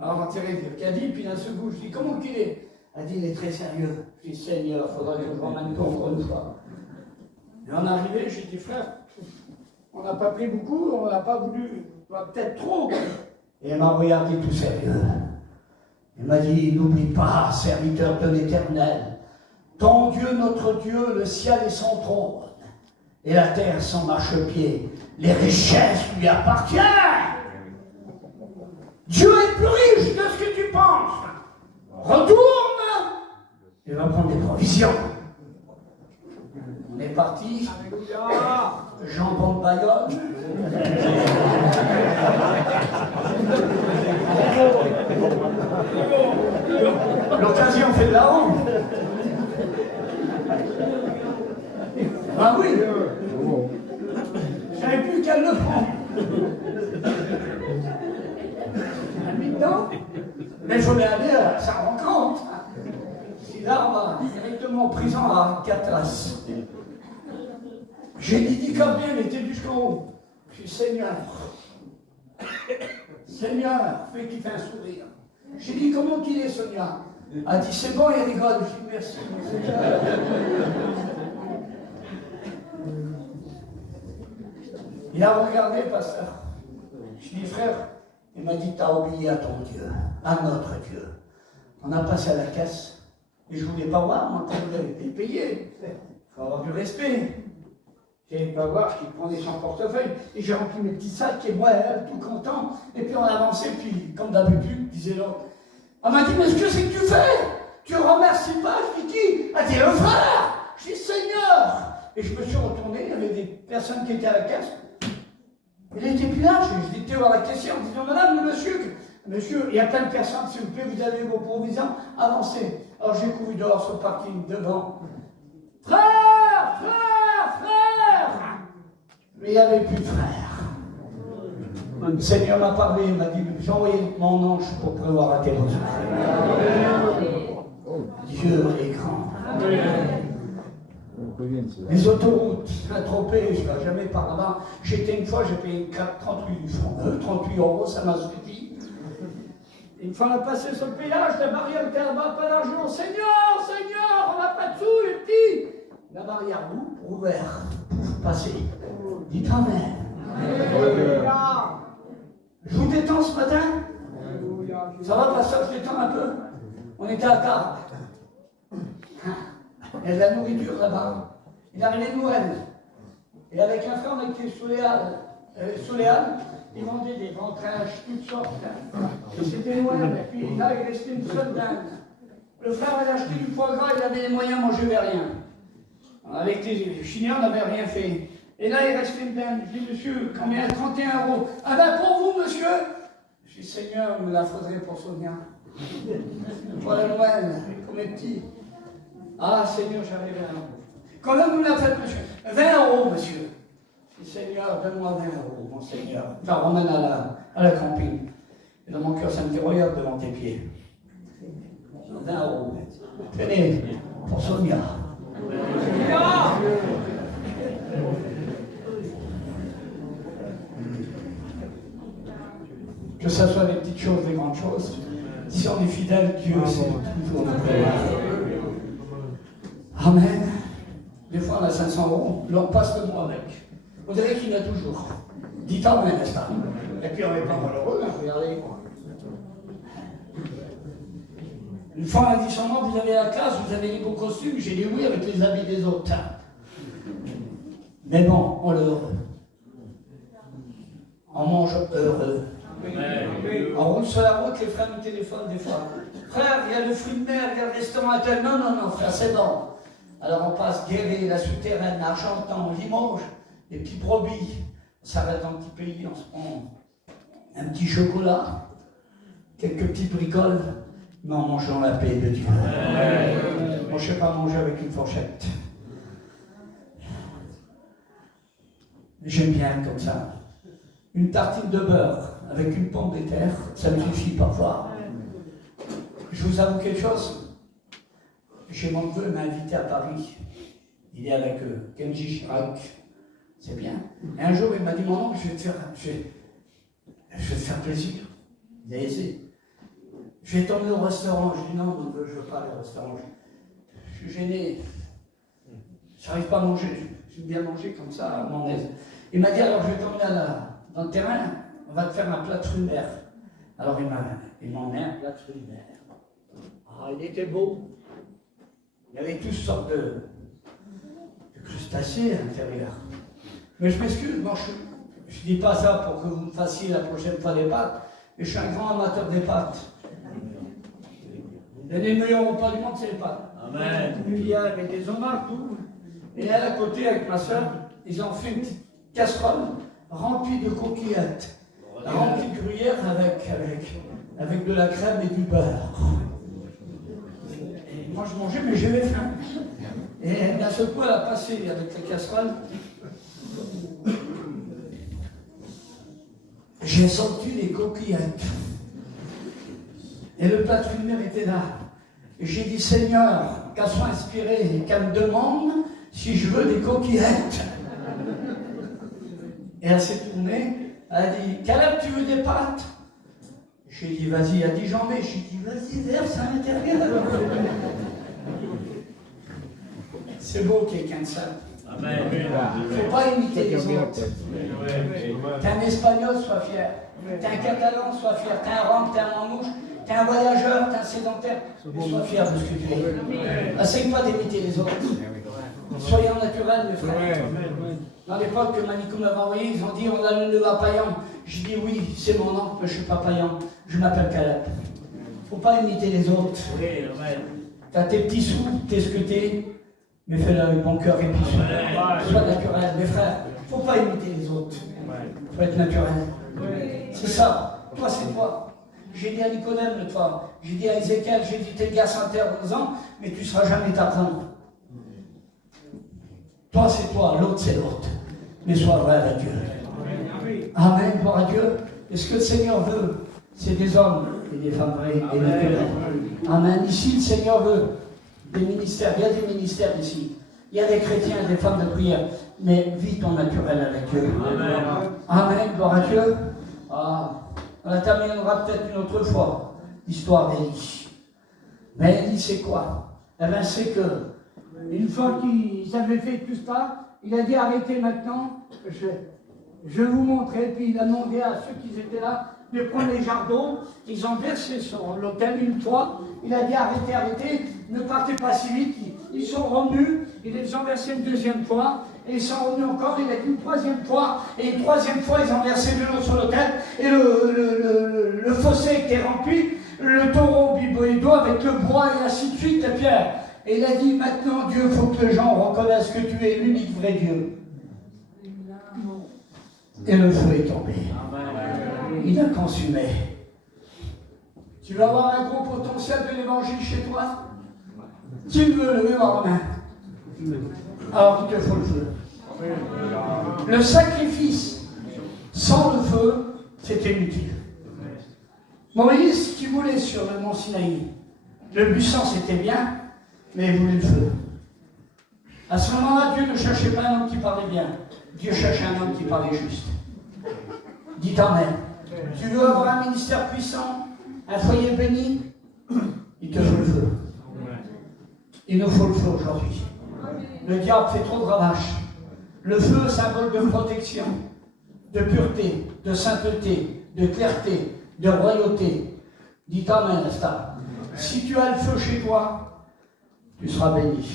Alors on a tiré le caddie, puis d'un seul coup, je dis, comment qu'il est? Elle dit, il est très sérieux. Je dis, Seigneur, il faudra que je ramène tout encore une fois. Et on est arrivé, j'ai dit, frère, on n'a pas pris beaucoup, on n'a pas voulu, peut-être trop. Et elle m'a regardé tout sérieux. Elle m'a dit, n'oublie pas, serviteur de l'Éternel, ton Dieu, notre Dieu, le ciel est son trône, et la terre son marchepied, les richesses lui appartiennent. Dieu est plus riche de ce que tu penses. Retourne et va prendre des provisions. On est parti. Jambon de Bayonne. L'occasion fait de la honte. Ah oui. Je savais plus qu'elle le prend. Elle mis dedans. Mais je voulais aller à sa rencontre. Si là, on va directement en prison à Catas. J'ai dit combien il était jusqu'en haut. Je suis Seigneur. Seigneur, fais qu'il fait un sourire. J'ai dit comment qu'il est, Sonia? Elle a dit c'est bon, il rigole. Je dis merci, mon Seigneur. Il a regardé, pasteur. Je dis frère, il m'a dit t'as oublié à ton Dieu, à notre Dieu. On a passé à la caisse et je ne voulais pas voir, moi, quand vous avez payé. Il faut avoir du respect. Je n'allais pas voir qu'il prenait son portefeuille et j'ai rempli mes petits sacs et moi, elle, tout content. Et puis on a avancé, puis comme d'habitude, disait l'autre. Elle m'a dit, mais ce que c'est que tu fais? Tu remercies pas? Je dis qui? Elle dit le frère! Je dis Seigneur! Et je me suis retourné, il y avait des personnes qui étaient à la caisse. Il n'était plus là, je dis voir la caissière en disant, madame, monsieur, il y a plein de personnes, s'il vous plaît, vous avez vos provisions, avancez. Alors j'ai couru dehors sur le parking, devant. Frère! Mais il n'y avait plus de frère. Le Seigneur m'a parlé, il m'a dit, j'ai envoyé mon ange pour prévoir à tes besoins. Dieu est grand. Les autoroutes, Saint-Tropez, je ne vais jamais par là-bas. J'étais une fois, j'ai payé 38 €, ça m'a suffi. Une fois on a passé sur le péage, la barrière était là-bas, pas d'argent. Seigneur, on n'a pas de sous, les petits. La barrière ouverte, passez. Dites Amen. Je vous détends ce matin. Ça va, pasteur, je détends un peu. On était à table. Il y a de la nourriture là-bas. Il arrivait Noël. Et avec un frère, on était sous les Halles. Ils vendaient des ventrages, toutes sortes. Et c'était Noël. Et puis là, il restait une seule dinde. Le frère avait acheté du foie gras, il avait les moyens, moi je n'avais rien. Avec les Chinois, on n'avait rien fait. Et là, il restait une dinde. Je dis, monsieur, combien? 31 €. Ah ben pour vous, monsieur. Je dis, Seigneur, il me la faudrait pour Sonia. Voilà Noël, comme les petits. Ah, Seigneur, j'avais 20 €. Combien vous me la faites, monsieur? 20 €, monsieur. Je dis, Seigneur, donne-moi 20 €, mon Seigneur. Je la ramène à la camping. Et dans mon cœur, ça me dit, regarde devant tes pieds. 20 €. Tenez, pour Sonia. Que ce soit les petites choses, les grandes choses. Si on est fidèle, Dieu, c'est toujours vrai. Amen. Des fois, on a 500 €, là, on passe le mois avec. On dirait qu'il y en a toujours. Dites Amen, n'est-ce pas? Et puis, on n'est pas malheureux, hein, regardez. Une fois, on a dit sûrement, vous avez la classe, vous avez les beaux costumes. J'ai dit oui, avec les habits des autres. Mais bon, on est heureux. On mange heureux. On roule sur la route, les frères nous téléphonent des fois. Frère, il y a le fruit de mer, il y a le restaurant tel. Non, frère, c'est bon. Alors on passe Guéret, la souterraine, Argentan, Limoges, les petits brebis. s'arrête dans le petit pays, on se prend un petit chocolat, quelques petites bricoles, mais en mangeant la paix de Dieu. Moi, je ne sais pas manger avec une fourchette. J'aime bien comme ça. Une tartine de beurre avec une pomme de terre, ça me suffit parfois. Je vous avoue quelque chose. J'ai mon neveu m'a invité à Paris. Il est avec Kenji Chirac. C'est bien. Et un jour, il m'a dit, mon oncle, je vais te faire plaisir. Il a essayé. Je vais t'emmener au restaurant. Je dis, non, mon neveu, je ne veux pas aller au restaurant. Je suis gêné. Je n'arrive pas à manger. J'aime bien manger comme ça, à mon aise. Il m'a dit, alors je vais t'emmener dans le terrain, on va te faire un plat de fruits de mer. Alors il m'a emmené un plat de fruits de mer. Ah, il était beau. Il y avait toutes sortes de crustacés à l'intérieur. Mais je m'excuse, moi je ne dis pas ça pour que vous me fassiez la prochaine fois des pâtes, mais je suis un grand amateur des pâtes. Et les meilleurs repas du monde, c'est les pâtes. Amen. Et puis il y avait des homards, tout. Et là, à côté, avec ma soeur, ils ont fait une petite casserole remplie de coquillettes, remplie de gruyère avec de la crème et du beurre. Et moi, je mangeais, mais j'avais faim. Et d'un seul coup, elle a passé avec la casserole. J'ai senti les coquillettes. Et le plat de fruits de mer était là. Et j'ai dit, Seigneur, qu'elle soit inspirée et qu'elle me demande si je veux des coquillettes. Et elle s'est tournée, elle a dit, Caleb, tu veux des pâtes? J'ai dit, vas-y, elle a dit, j'en ai. J'ai dit, vas-y, verse à l'intérieur. C'est beau, quelqu'un de ça. Amen. Il ne faut pas imiter les autres. T'es un Espagnol, sois fier. T'es un Catalan, sois fier. T'es un Rome, t'es un Manouche. T'es un voyageur, t'es un sédentaire. Mais sois fier de ce que tu es. Essaye pas d'imiter les autres. Soyons naturels, mes frères. Dans l'époque que Manikou m'avait envoyé, ils ont dit on a le nœud à paillant. Je dis oui, c'est mon oncle, mais je ne suis pas paillant. Je m'appelle Caleb. Il ne faut pas imiter les autres. Tu as tes petits sous, t'es ce que t'es, mais fais-le avec bon cœur et puis sois naturel. Mes frères, il ne faut pas imiter les autres. Il faut être naturel. C'est ça. Toi, c'est toi. J'ai dit à Nicodème l'autre fois, j'ai dit à Ézéchiel, j'ai dit t'es le gars sans terre 11 ans, mais tu ne seras jamais Tarzan. Toi, c'est toi, l'autre, c'est l'autre. Mais sois vrai avec Dieu. Amen, gloire à Dieu. Et ce que le Seigneur veut, c'est des hommes et des femmes vraies et naturelles. Amen. Ici, le Seigneur veut des ministères. Il y a des ministères ici. Il y a des chrétiens et des femmes de prière. Mais vis ton naturel avec Dieu. Amen. Amen, gloire à Dieu. Ah, on la terminera peut-être une autre fois, l'histoire d'Élie. Mais Élie, c'est quoi? Eh bien, c'est que une fois qu'ils avaient fait tout ça, il a dit arrêtez maintenant, je vais vous montrer. Puis il a demandé à ceux qui étaient là de prendre les jarres d'eau. Ils ont versé sur l'autel une fois. Il a dit arrêtez, ne partez pas si vite. Ils sont revenus, ils les ont versés une deuxième fois. Et ils sont revenus encore, il a dit une troisième fois. Et une troisième fois, ils ont versé de l'eau sur l'autel. Et le fossé était rempli. Le taureau biboué d'eau avec le bois et ainsi de suite, les pierres. Et il a dit, maintenant, Dieu, il faut que les gens reconnaissent que tu es l'unique vrai Dieu. Et le feu est tombé. Il a consumé. Tu vas avoir un gros potentiel de l'évangile chez toi. Qui veut lever la main? Alors il te faut le feu. Le sacrifice sans le feu, c'est inutile. Moïse qui voulait sur le mont Sinaï, le buisson c'était bien, mais il voulait le feu. À ce moment-là, Dieu ne cherchait pas un homme qui parlait bien. Dieu cherchait un homme qui parlait juste. Dites Amen. Tu veux avoir un ministère puissant, un foyer béni, il te faut le feu. Il nous faut le feu aujourd'hui. Le diable fait trop de ravages. Le feu, symbole de protection, de pureté, de sainteté, de clarté, de royauté. Dites Amen, Asta. Si tu as le feu chez toi, tu seras béni.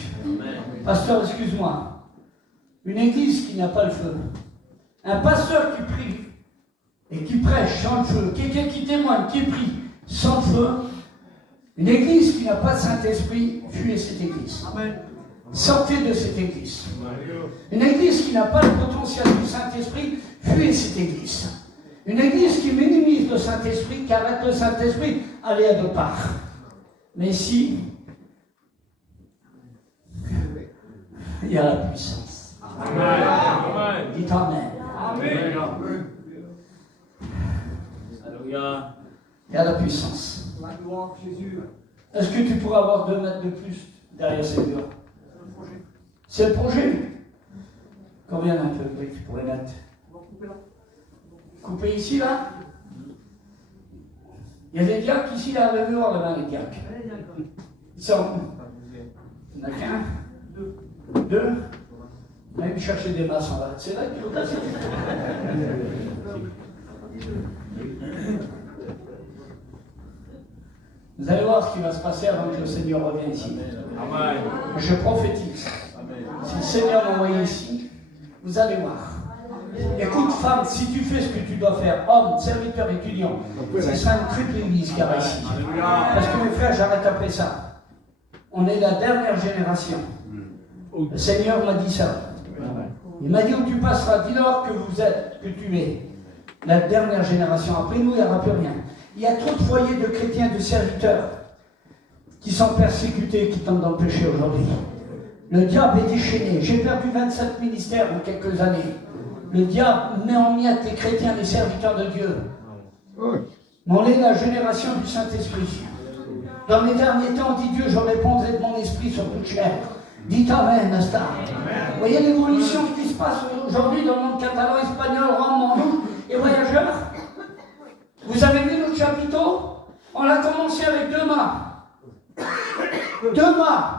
Pasteur, excuse-moi. Une église qui n'a pas le feu, un pasteur qui prie et qui prêche sans le feu, quelqu'un qui témoigne, qui prie sans le feu, une église qui n'a pas de Saint-Esprit, fuyez cette église. Amen. Sortez de cette église. Une église qui n'a pas le potentiel du Saint-Esprit, fuyez cette église. Une église qui minimise le Saint-Esprit, qui arrête le Saint-Esprit, allez à d'autres parts. Mais si, il y a la puissance. Amen. Dites Amen. Amen. Alléluia. Il y a la puissance. Est-ce que tu pourrais avoir 2 mètres de plus derrière ces murs? C'est le projet. Combien un peu, oui, tu pourrais mettre? Couper ici, là? Il y a des diacres ici, là, le mur, là-bas, les diacres. Ils sont il n'y en a qu'un? 2? Même chercher des masses en bas. C'est là qu'il faut passer. Vous allez voir ce qui va se passer avant que le Seigneur revienne ici. Amen. Je prophétise. Si le Seigneur m'a envoyé ici, vous allez voir. Écoute, femme, si tu fais ce que tu dois faire, homme, serviteur, étudiant, ce sera une triple église qui aura ici. Parce que mes frères, j'arrête après ça. On est la dernière génération. Le Seigneur m'a dit ça. Il m'a dit où tu passeras, dis-leur que vous êtes, que tu es la dernière génération. Après nous, il n'y aura plus rien. Il y a trop de foyers de chrétiens, de serviteurs qui sont persécutés, qui tombent dans le péché aujourd'hui. Le diable est déchaîné. J'ai perdu 27 ministères en quelques années. Le diable met en miettes les chrétiens, les serviteurs de Dieu. Mais on est la génération du Saint-Esprit. Dans les derniers temps, dit Dieu, je répondrai de mon esprit sur toute chair. Dites Amen, Asta. Vous voyez l'évolution qui se passe aujourd'hui dans le monde catalan, espagnol, rome, andalou et voyageurs. Vous avez vu notre chapiteau? On l'a commencé avec 2 mâts. 2 mâts.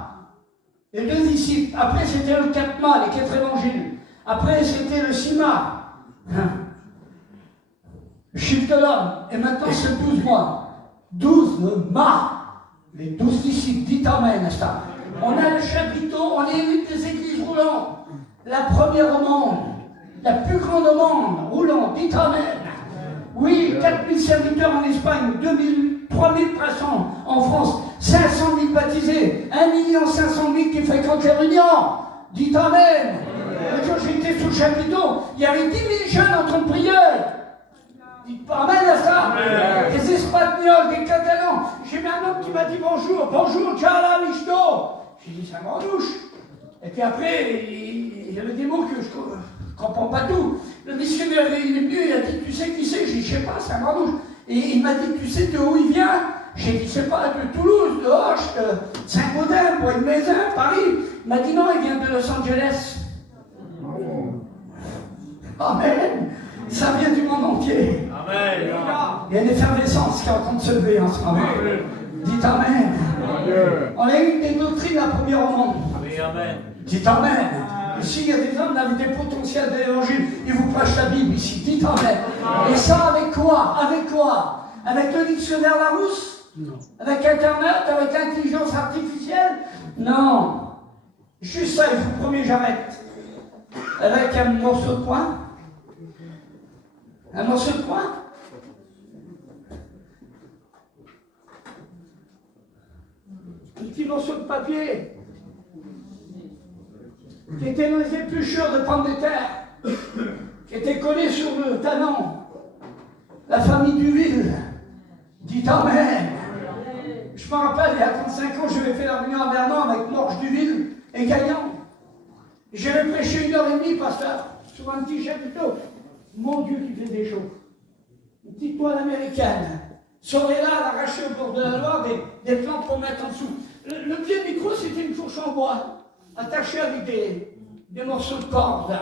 Les 2 disciples. Après, c'était le 4 mâts, les 4 évangiles. Après, c'était le 6 mâts. Le chiffre de l'homme. Et maintenant, c'est 12 mois. 12 mâts. Les 12 disciples. Dites Amen, Asta. On a le chapiteau, on est une des églises roulantes. La première au monde. La plus grande au monde. Roulante. Dites Amen. Oui, 4000 serviteurs en Espagne, 3300 en France, 500 000 baptisés, 1 500 000 qui fréquentent les réunions. Dites Amen. Le jour où j'étais sous le chapiteau, il y avait 10 000 jeunes en train de prier. Dites pas Amen à ça. Des Espagnols, des Catalans. J'ai vu un homme qui m'a dit bonjour, bonjour, ciao la misto. J'ai dit c'est un grand douche. Et puis après, il y avait des mots que je comprends pas tout. Le missionnaire, il est venu, il a dit, tu sais qui c'est? J'ai dit, je sais pas, c'est un grand douche. Et il m'a dit, tu sais de où il vient? J'ai dit, je sais pas, de Toulouse, de Hoche, de Saint-Gaudin, Bois-de-Mézin, Paris. Il m'a dit, non, il vient de Los Angeles. Amen. Ça vient du monde entier. Amen. Il y a une effervescence qui est en train de se lever en ce moment. Dites Amen. On a une des doctrines la première au monde. Amen. Dites Amen. Ici, il y a des hommes avec des potentiels de l'évangile. Ils vous prêchent la Bible ici. Dites Amen. Et ça avec quoi? Avec quoi? Avec le dictionnaire Larousse? Non. Avec Internet? Avec l'intelligence artificielle? Non. Juste ça, je vous promets, j'arrête. Avec un morceau de poing? Un morceau de poing? Un petit morceau de papier qui était dans les épluchures de pommes de terre, qui était collé sur le talon. La famille Duville, dit Amen. Je me rappelle, il y a 35 ans, j'avais fait la réunion à Vernon avec Morge Duville et Gagnant. J'avais prêché 1h30, pasteur, sur un petit chapiteau. Mon Dieu, qui fait des choses. Une petite toile américaine. Saurait là, arraché au bord de la Loire, des plantes pour mettre en dessous. Le pied de micro, c'était une fourche en bois, attachée avec des morceaux de corde.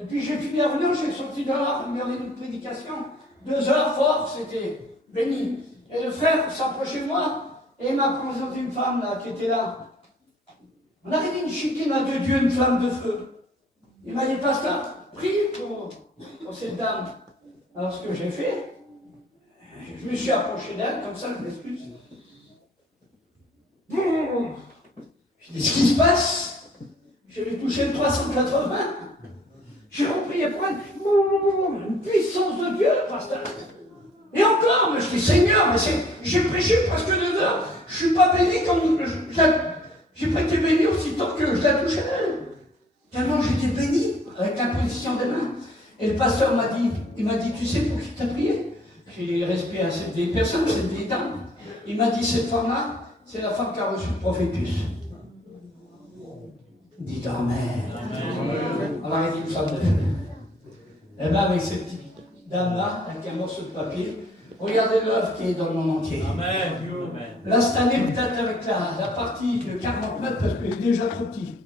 Et puis j'ai fini la réunion, j'ai sorti dehors, il y avait une prédication, 2 heures fort, c'était béni. Et le frère s'approchait de moi, et il m'a présenté une femme là, qui était là. On a dit une chitine à de Dieu, une flamme de feu. Il m'a dit, pasteur, prie pour cette dame. Alors ce que j'ai fait, je me suis approché d'elle, comme ça, je m'excuse. Je dis, ce qui se passe? Je vais toucher le 380. J'ai reprié pour elle. Une puissance de Dieu, pasteur. Et encore, mais je dis, Seigneur, mais j'ai prêché presque 2 heures. Je ne suis pas béni comme j'ai pas été béni aussitôt la toucher. Tellement j'étais béni avec l'imposition des mains. Et le pasteur m'a dit, tu sais pour qui tu as prié? J'ai respect à cette vieille personne, cette vieille dame. Il m'a dit, cette femme-là, c'est la femme qui a reçu le prophétus. Dites Amen. Alors il dit, femme de feu. Et bien avec cette petite dame-là, avec un morceau de papier, regardez l'œuvre qui est dans le monde entier. Amen. Là, cette année, peut-être avec la partie de 40 mètres, parce que est déjà trop petit.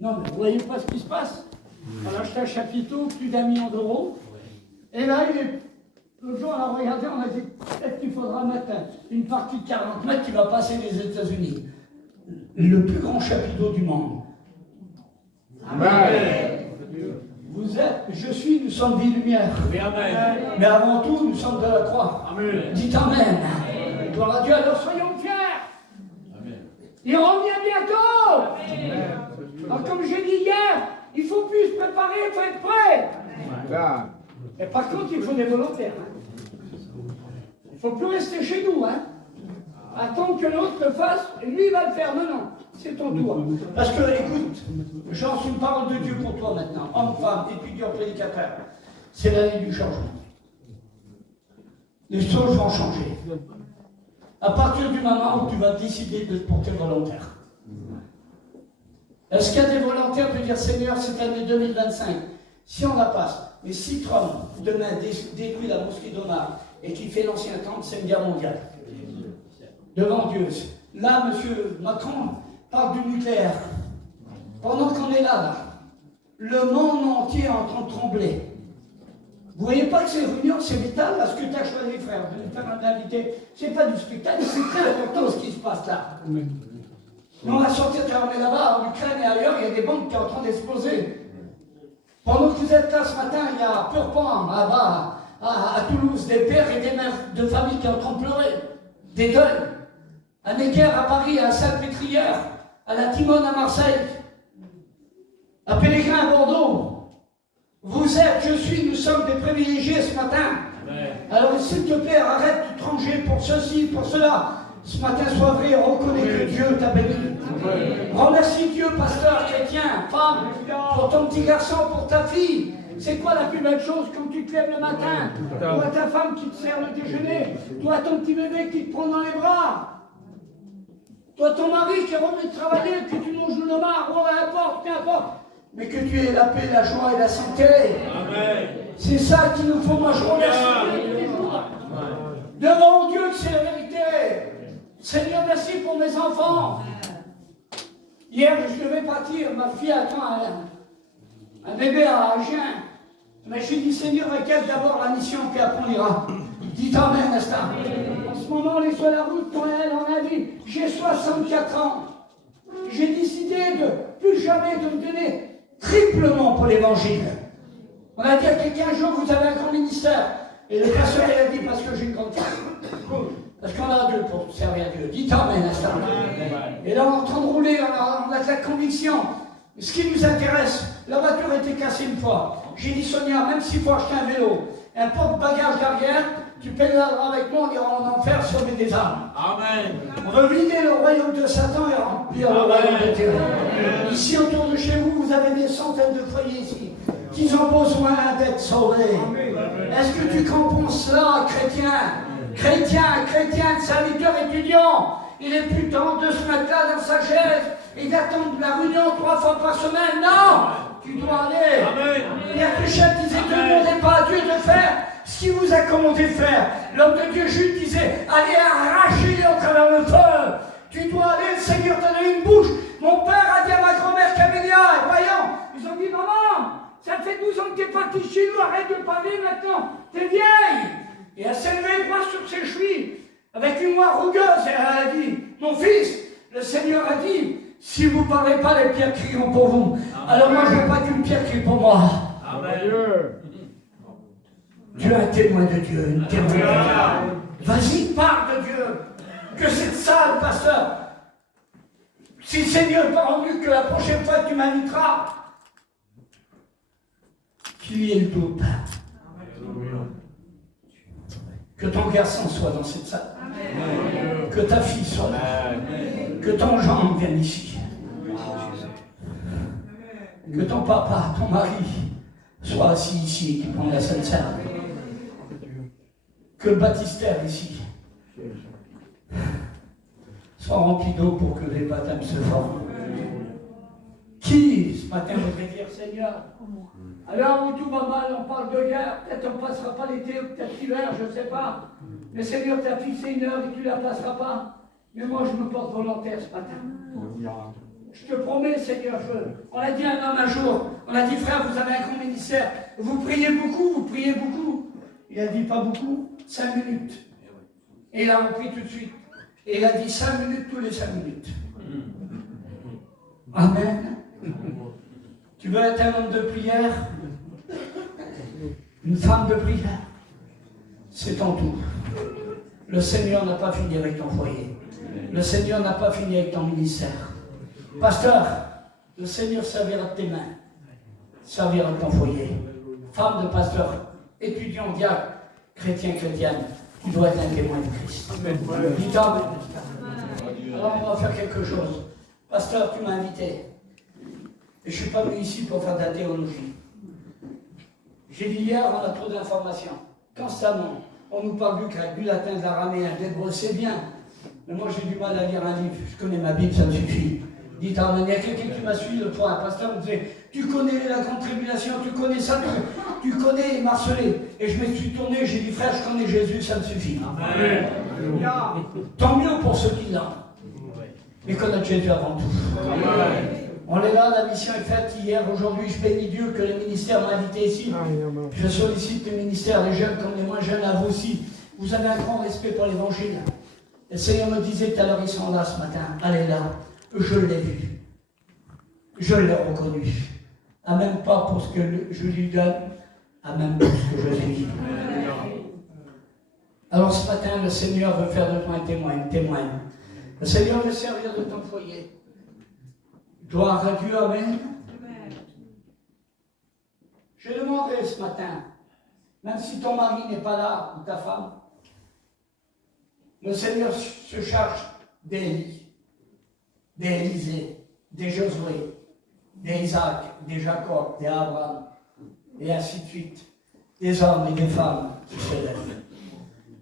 Non, mais vous voyez pas ce qui se passe? On a acheté un chapiteau, plus d'1 million d'euros. Et là, l'autre jour, on a regardé, on a dit, peut-être qu'il faudra mettre une partie de 40 mètres qui va passer les États-Unis. Le plus grand chapiteau du monde. Amen. Vous êtes, je suis, nous sommes des lumières. Amen. Mais avant tout, nous sommes de la croix. Amen. Dites Amen. Gloire à Dieu, alors soyons fiers. Amen. Il revient bientôt. Alors, comme j'ai dit hier, il faut plus se préparer, il faut être prêt. Et par contre, il faut des volontaires. Il ne faut plus rester chez nous. Attendre que l'autre le fasse, et lui il va le faire. Non, c'est ton tour. Parce que, écoute, j'en suis une parole de Dieu pour toi maintenant. Homme, femme, étudiant, prédicateur. C'est l'année du changement. Les choses vont changer. À partir du moment où tu vas décider de te porter volontaire. Est-ce qu'il y a des volontaires pour dire, Seigneur, cette année 2025, si on la passe, mais si Trump, demain, détruit la mosquée d'Omar et qui fait l'ancien temple, c'est une guerre mondiale. Devant Dieu. Là, M. Macron parle du nucléaire. Pendant qu'on est là, le monde entier est en train de trembler. Vous voyez pas que ces réunions, c'est vital, là, ce que tu as choisi, frère, de nous faire un invité. C'est pas du spectacle, c'est très important ce qui se passe là. Mais on va sortir de l'armée là-bas, en Ukraine et ailleurs, il y a des bombes qui sont en train d'exploser. Pendant que vous êtes là ce matin, il y a Purpan, là-bas, à Toulouse, des pères et des mères de famille qui sont en train de pleurer, des deuils. À Necker, à Paris, à Salpêtrière, à la Timone à Marseille, à Pélégrin à Bordeaux. Vous êtes, je suis, nous sommes des privilégiés ce matin. Alors s'il te plaît, arrête de trancher pour ceci, pour cela. Ce matin, sois vrai et reconnais que Dieu t'a béni. Remercie Dieu, pasteur, chrétien, femme, pour ton petit garçon, pour ta fille. C'est quoi la plus belle chose quand tu te lèves le matin? Toi, ta femme qui te sert le déjeuner. Toi, ton petit bébé qui te prend dans les bras. Toi, ton mari qui est revenu de travailler, que tu manges le homard, peu importe. Mais que tu aies la paix, la joie et la santé. Amen. C'est ça qu'il nous faut. Moi, je remercie Dieu tous les jours. Devant Dieu, c'est la vérité. Seigneur, merci pour mes enfants. Hier, je devais partir. Ma fille attend un bébé à Agen. Mais j'ai dit, Seigneur, requête d'abord la mission, puis après on ira. Dites Amen, n'est-ce pas? En ce moment, on est sur la route pour elle, on a dit, j'ai 64 ans. J'ai décidé de plus jamais de me donner triplement pour l'évangile. On a dit à quelqu'un, un jour, vous avez un grand ministère. Et le pasteur, il a dit, parce que j'ai une grande femme. Parce qu'on a Dieu pour servir à Dieu. Dites Amen, n'est-ce pas? Et là, on est en train de rouler, on a de la conviction. Ce qui nous intéresse, la voiture était cassée une fois. J'ai dit, Sonia, même s'il faut acheter un vélo, un porte-bagages derrière, tu pédaleras avec moi, on ira en enfer sauver des âmes. Amen. On veut vider le royaume de Satan et remplir le royaume de Dieu. Ici, autour de chez vous, vous avez des centaines de foyers ici qui ont besoin d'être sauvés. Est-ce que tu comprends cela, chrétien? Chrétien, serviteur, étudiant? Il est plus temps de se mettre là dans sa chaise et d'attendre la réunion 3 fois par semaine. Non! Tu dois aller. Amen. Pierre Péchette disait, ne demandez pas à Dieu de faire ce qu'il vous a commandé de faire. L'homme de Dieu Jude disait, allez arracher au travers le feu. Tu dois aller, le Seigneur t'a donné une bouche. Mon père a dit à ma grand-mère Camélia, et voyons, ils ont dit, maman, ça fait 12 ans que t'es parti chez nous, arrête de parler maintenant, t'es vieille. Et elle s'est levée droit sur ses chevilles, avec une voix rugueuse, et elle a dit, mon fils, le Seigneur a dit, si vous ne parlez pas, les pierres crieront pour vous. Alors moi, je ne veux pas qu'une pierre crie pour moi. Amen. Dieu est un témoin de Dieu, une témoin de Dieu. Vas-y, parle de Dieu. Que cette salle, pasteur, si le Seigneur n'est pas rendu que la prochaine fois que tu m'inviteras, qu'il y ait le doute. Que ton garçon soit dans cette salle. Que ta fille soit là. Que ton gendre vienne ici. Que ton papa, ton mari, soit assis ici, qui prend la Sainte Seine. Que le baptistère ici soit rempli d'eau pour que les baptêmes se forment. Qui, ce matin, voudrait dire, Seigneur, alors où tout va mal, on parle de guerre, peut-être on ne passera pas l'été, ou peut-être l'hiver, je ne sais pas. Mais Seigneur, tu as fixé une heure et tu ne la passeras pas. Mais moi, je me porte volontaire ce matin. Je te promets, Seigneur, on a dit à un homme un jour, on a dit, frère, vous avez un grand ministère, vous priez beaucoup. Il a dit, pas beaucoup, 5 minutes. Et il a repris tout de suite. Et il a dit 5 minutes tous les 5 minutes. Amen. Tu veux être un homme de prière? Une femme de prière? C'est ton tour. Le Seigneur n'a pas fini avec ton foyer. Le Seigneur n'a pas fini avec ton ministère. Pasteur, le Seigneur servira de tes mains, servira de ton foyer. Femme de pasteur, étudiant, diacre, chrétien, chrétienne, tu dois être un témoin de Christ. Dis-toi. Alors on va faire quelque chose. Pasteur, tu m'as invité. Et je ne suis pas venu ici pour faire de la théologie. J'ai dit hier, on a trop d'informations. Constamment. On nous parle du grec, du latin, de l'araméen, de l'hébreu, c'est bien. Mais moi j'ai du mal à lire un livre. Je connais ma Bible, ça me suffit. Dites Amen. Il y a quelqu'un qui m'a suivi le point. Un pasteur me disait, tu connais la grande tribulation, tu connais ça, tu connais Marcelé. Et je me suis tourné, j'ai dit, frère, je connais Jésus, ça me suffit. Amen. Tant mieux pour ceux qui l'ont. Mais connaître Jésus avant tout. Amen. On est là, la mission est faite hier, aujourd'hui, je bénis Dieu que le ministère m'a invité ici. Je sollicite le ministère, les jeunes comme les moins jeunes, à vous aussi. Vous avez un grand respect pour l'évangile. Le Seigneur me disait tout à l'heure, ils sont là ce matin. Allez là. Je l'ai vu. Je l'ai reconnu. À même pas pour ce que je lui donne, à même pour ce que je suis. Alors ce matin, le Seigneur veut faire de toi un témoin, une témoigne. Le Seigneur veut servir de ton foyer. Gloire à Dieu, amen. Je demanderai ce matin, même si ton mari n'est pas là, ou ta femme, le Seigneur se charge d'Élie, d'Élisée, des Josué, d'Isaac, des Jacob, des Abraham, et ainsi de suite, des hommes et des femmes qui se lèvent.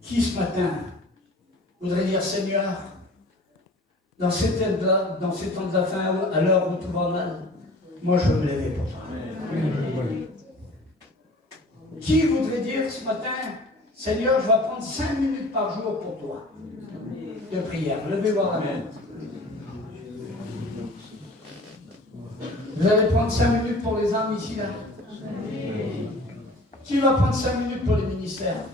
Qui ce matin voudrait dire, Seigneur, dans ces temps de la fin, à l'heure où tout va mal, moi je veux me lever pour toi. Qui voudrait dire ce matin, Seigneur, je vais prendre 5 minutes par jour pour toi, de prière. Levez voir la main. Vous allez prendre 5 minutes pour les âmes ici, là. Qui va prendre 5 minutes pour les ministères?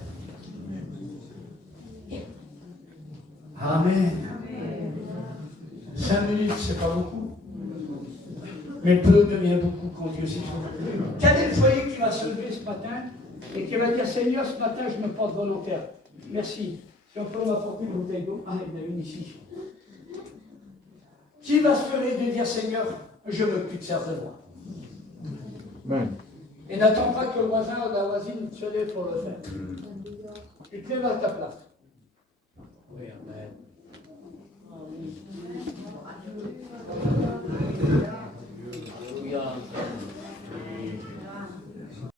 Amen. 5 minutes, c'est pas beaucoup. Mais peu devient beaucoup quand Dieu s'y trouve. Quel est le foyer qui va se lever ce matin et qui va dire, Seigneur, ce matin, je me porte volontaire. Merci. Si on peut m'apporter une bouteille d'eau. Ah, il y en a une ici. Qui va se lever de dire, Seigneur, je veux plus te servir de moi. Amen. Et n'attends pas que le voisin ou la voisine se lève pour le faire. Tu te lèves à ta place.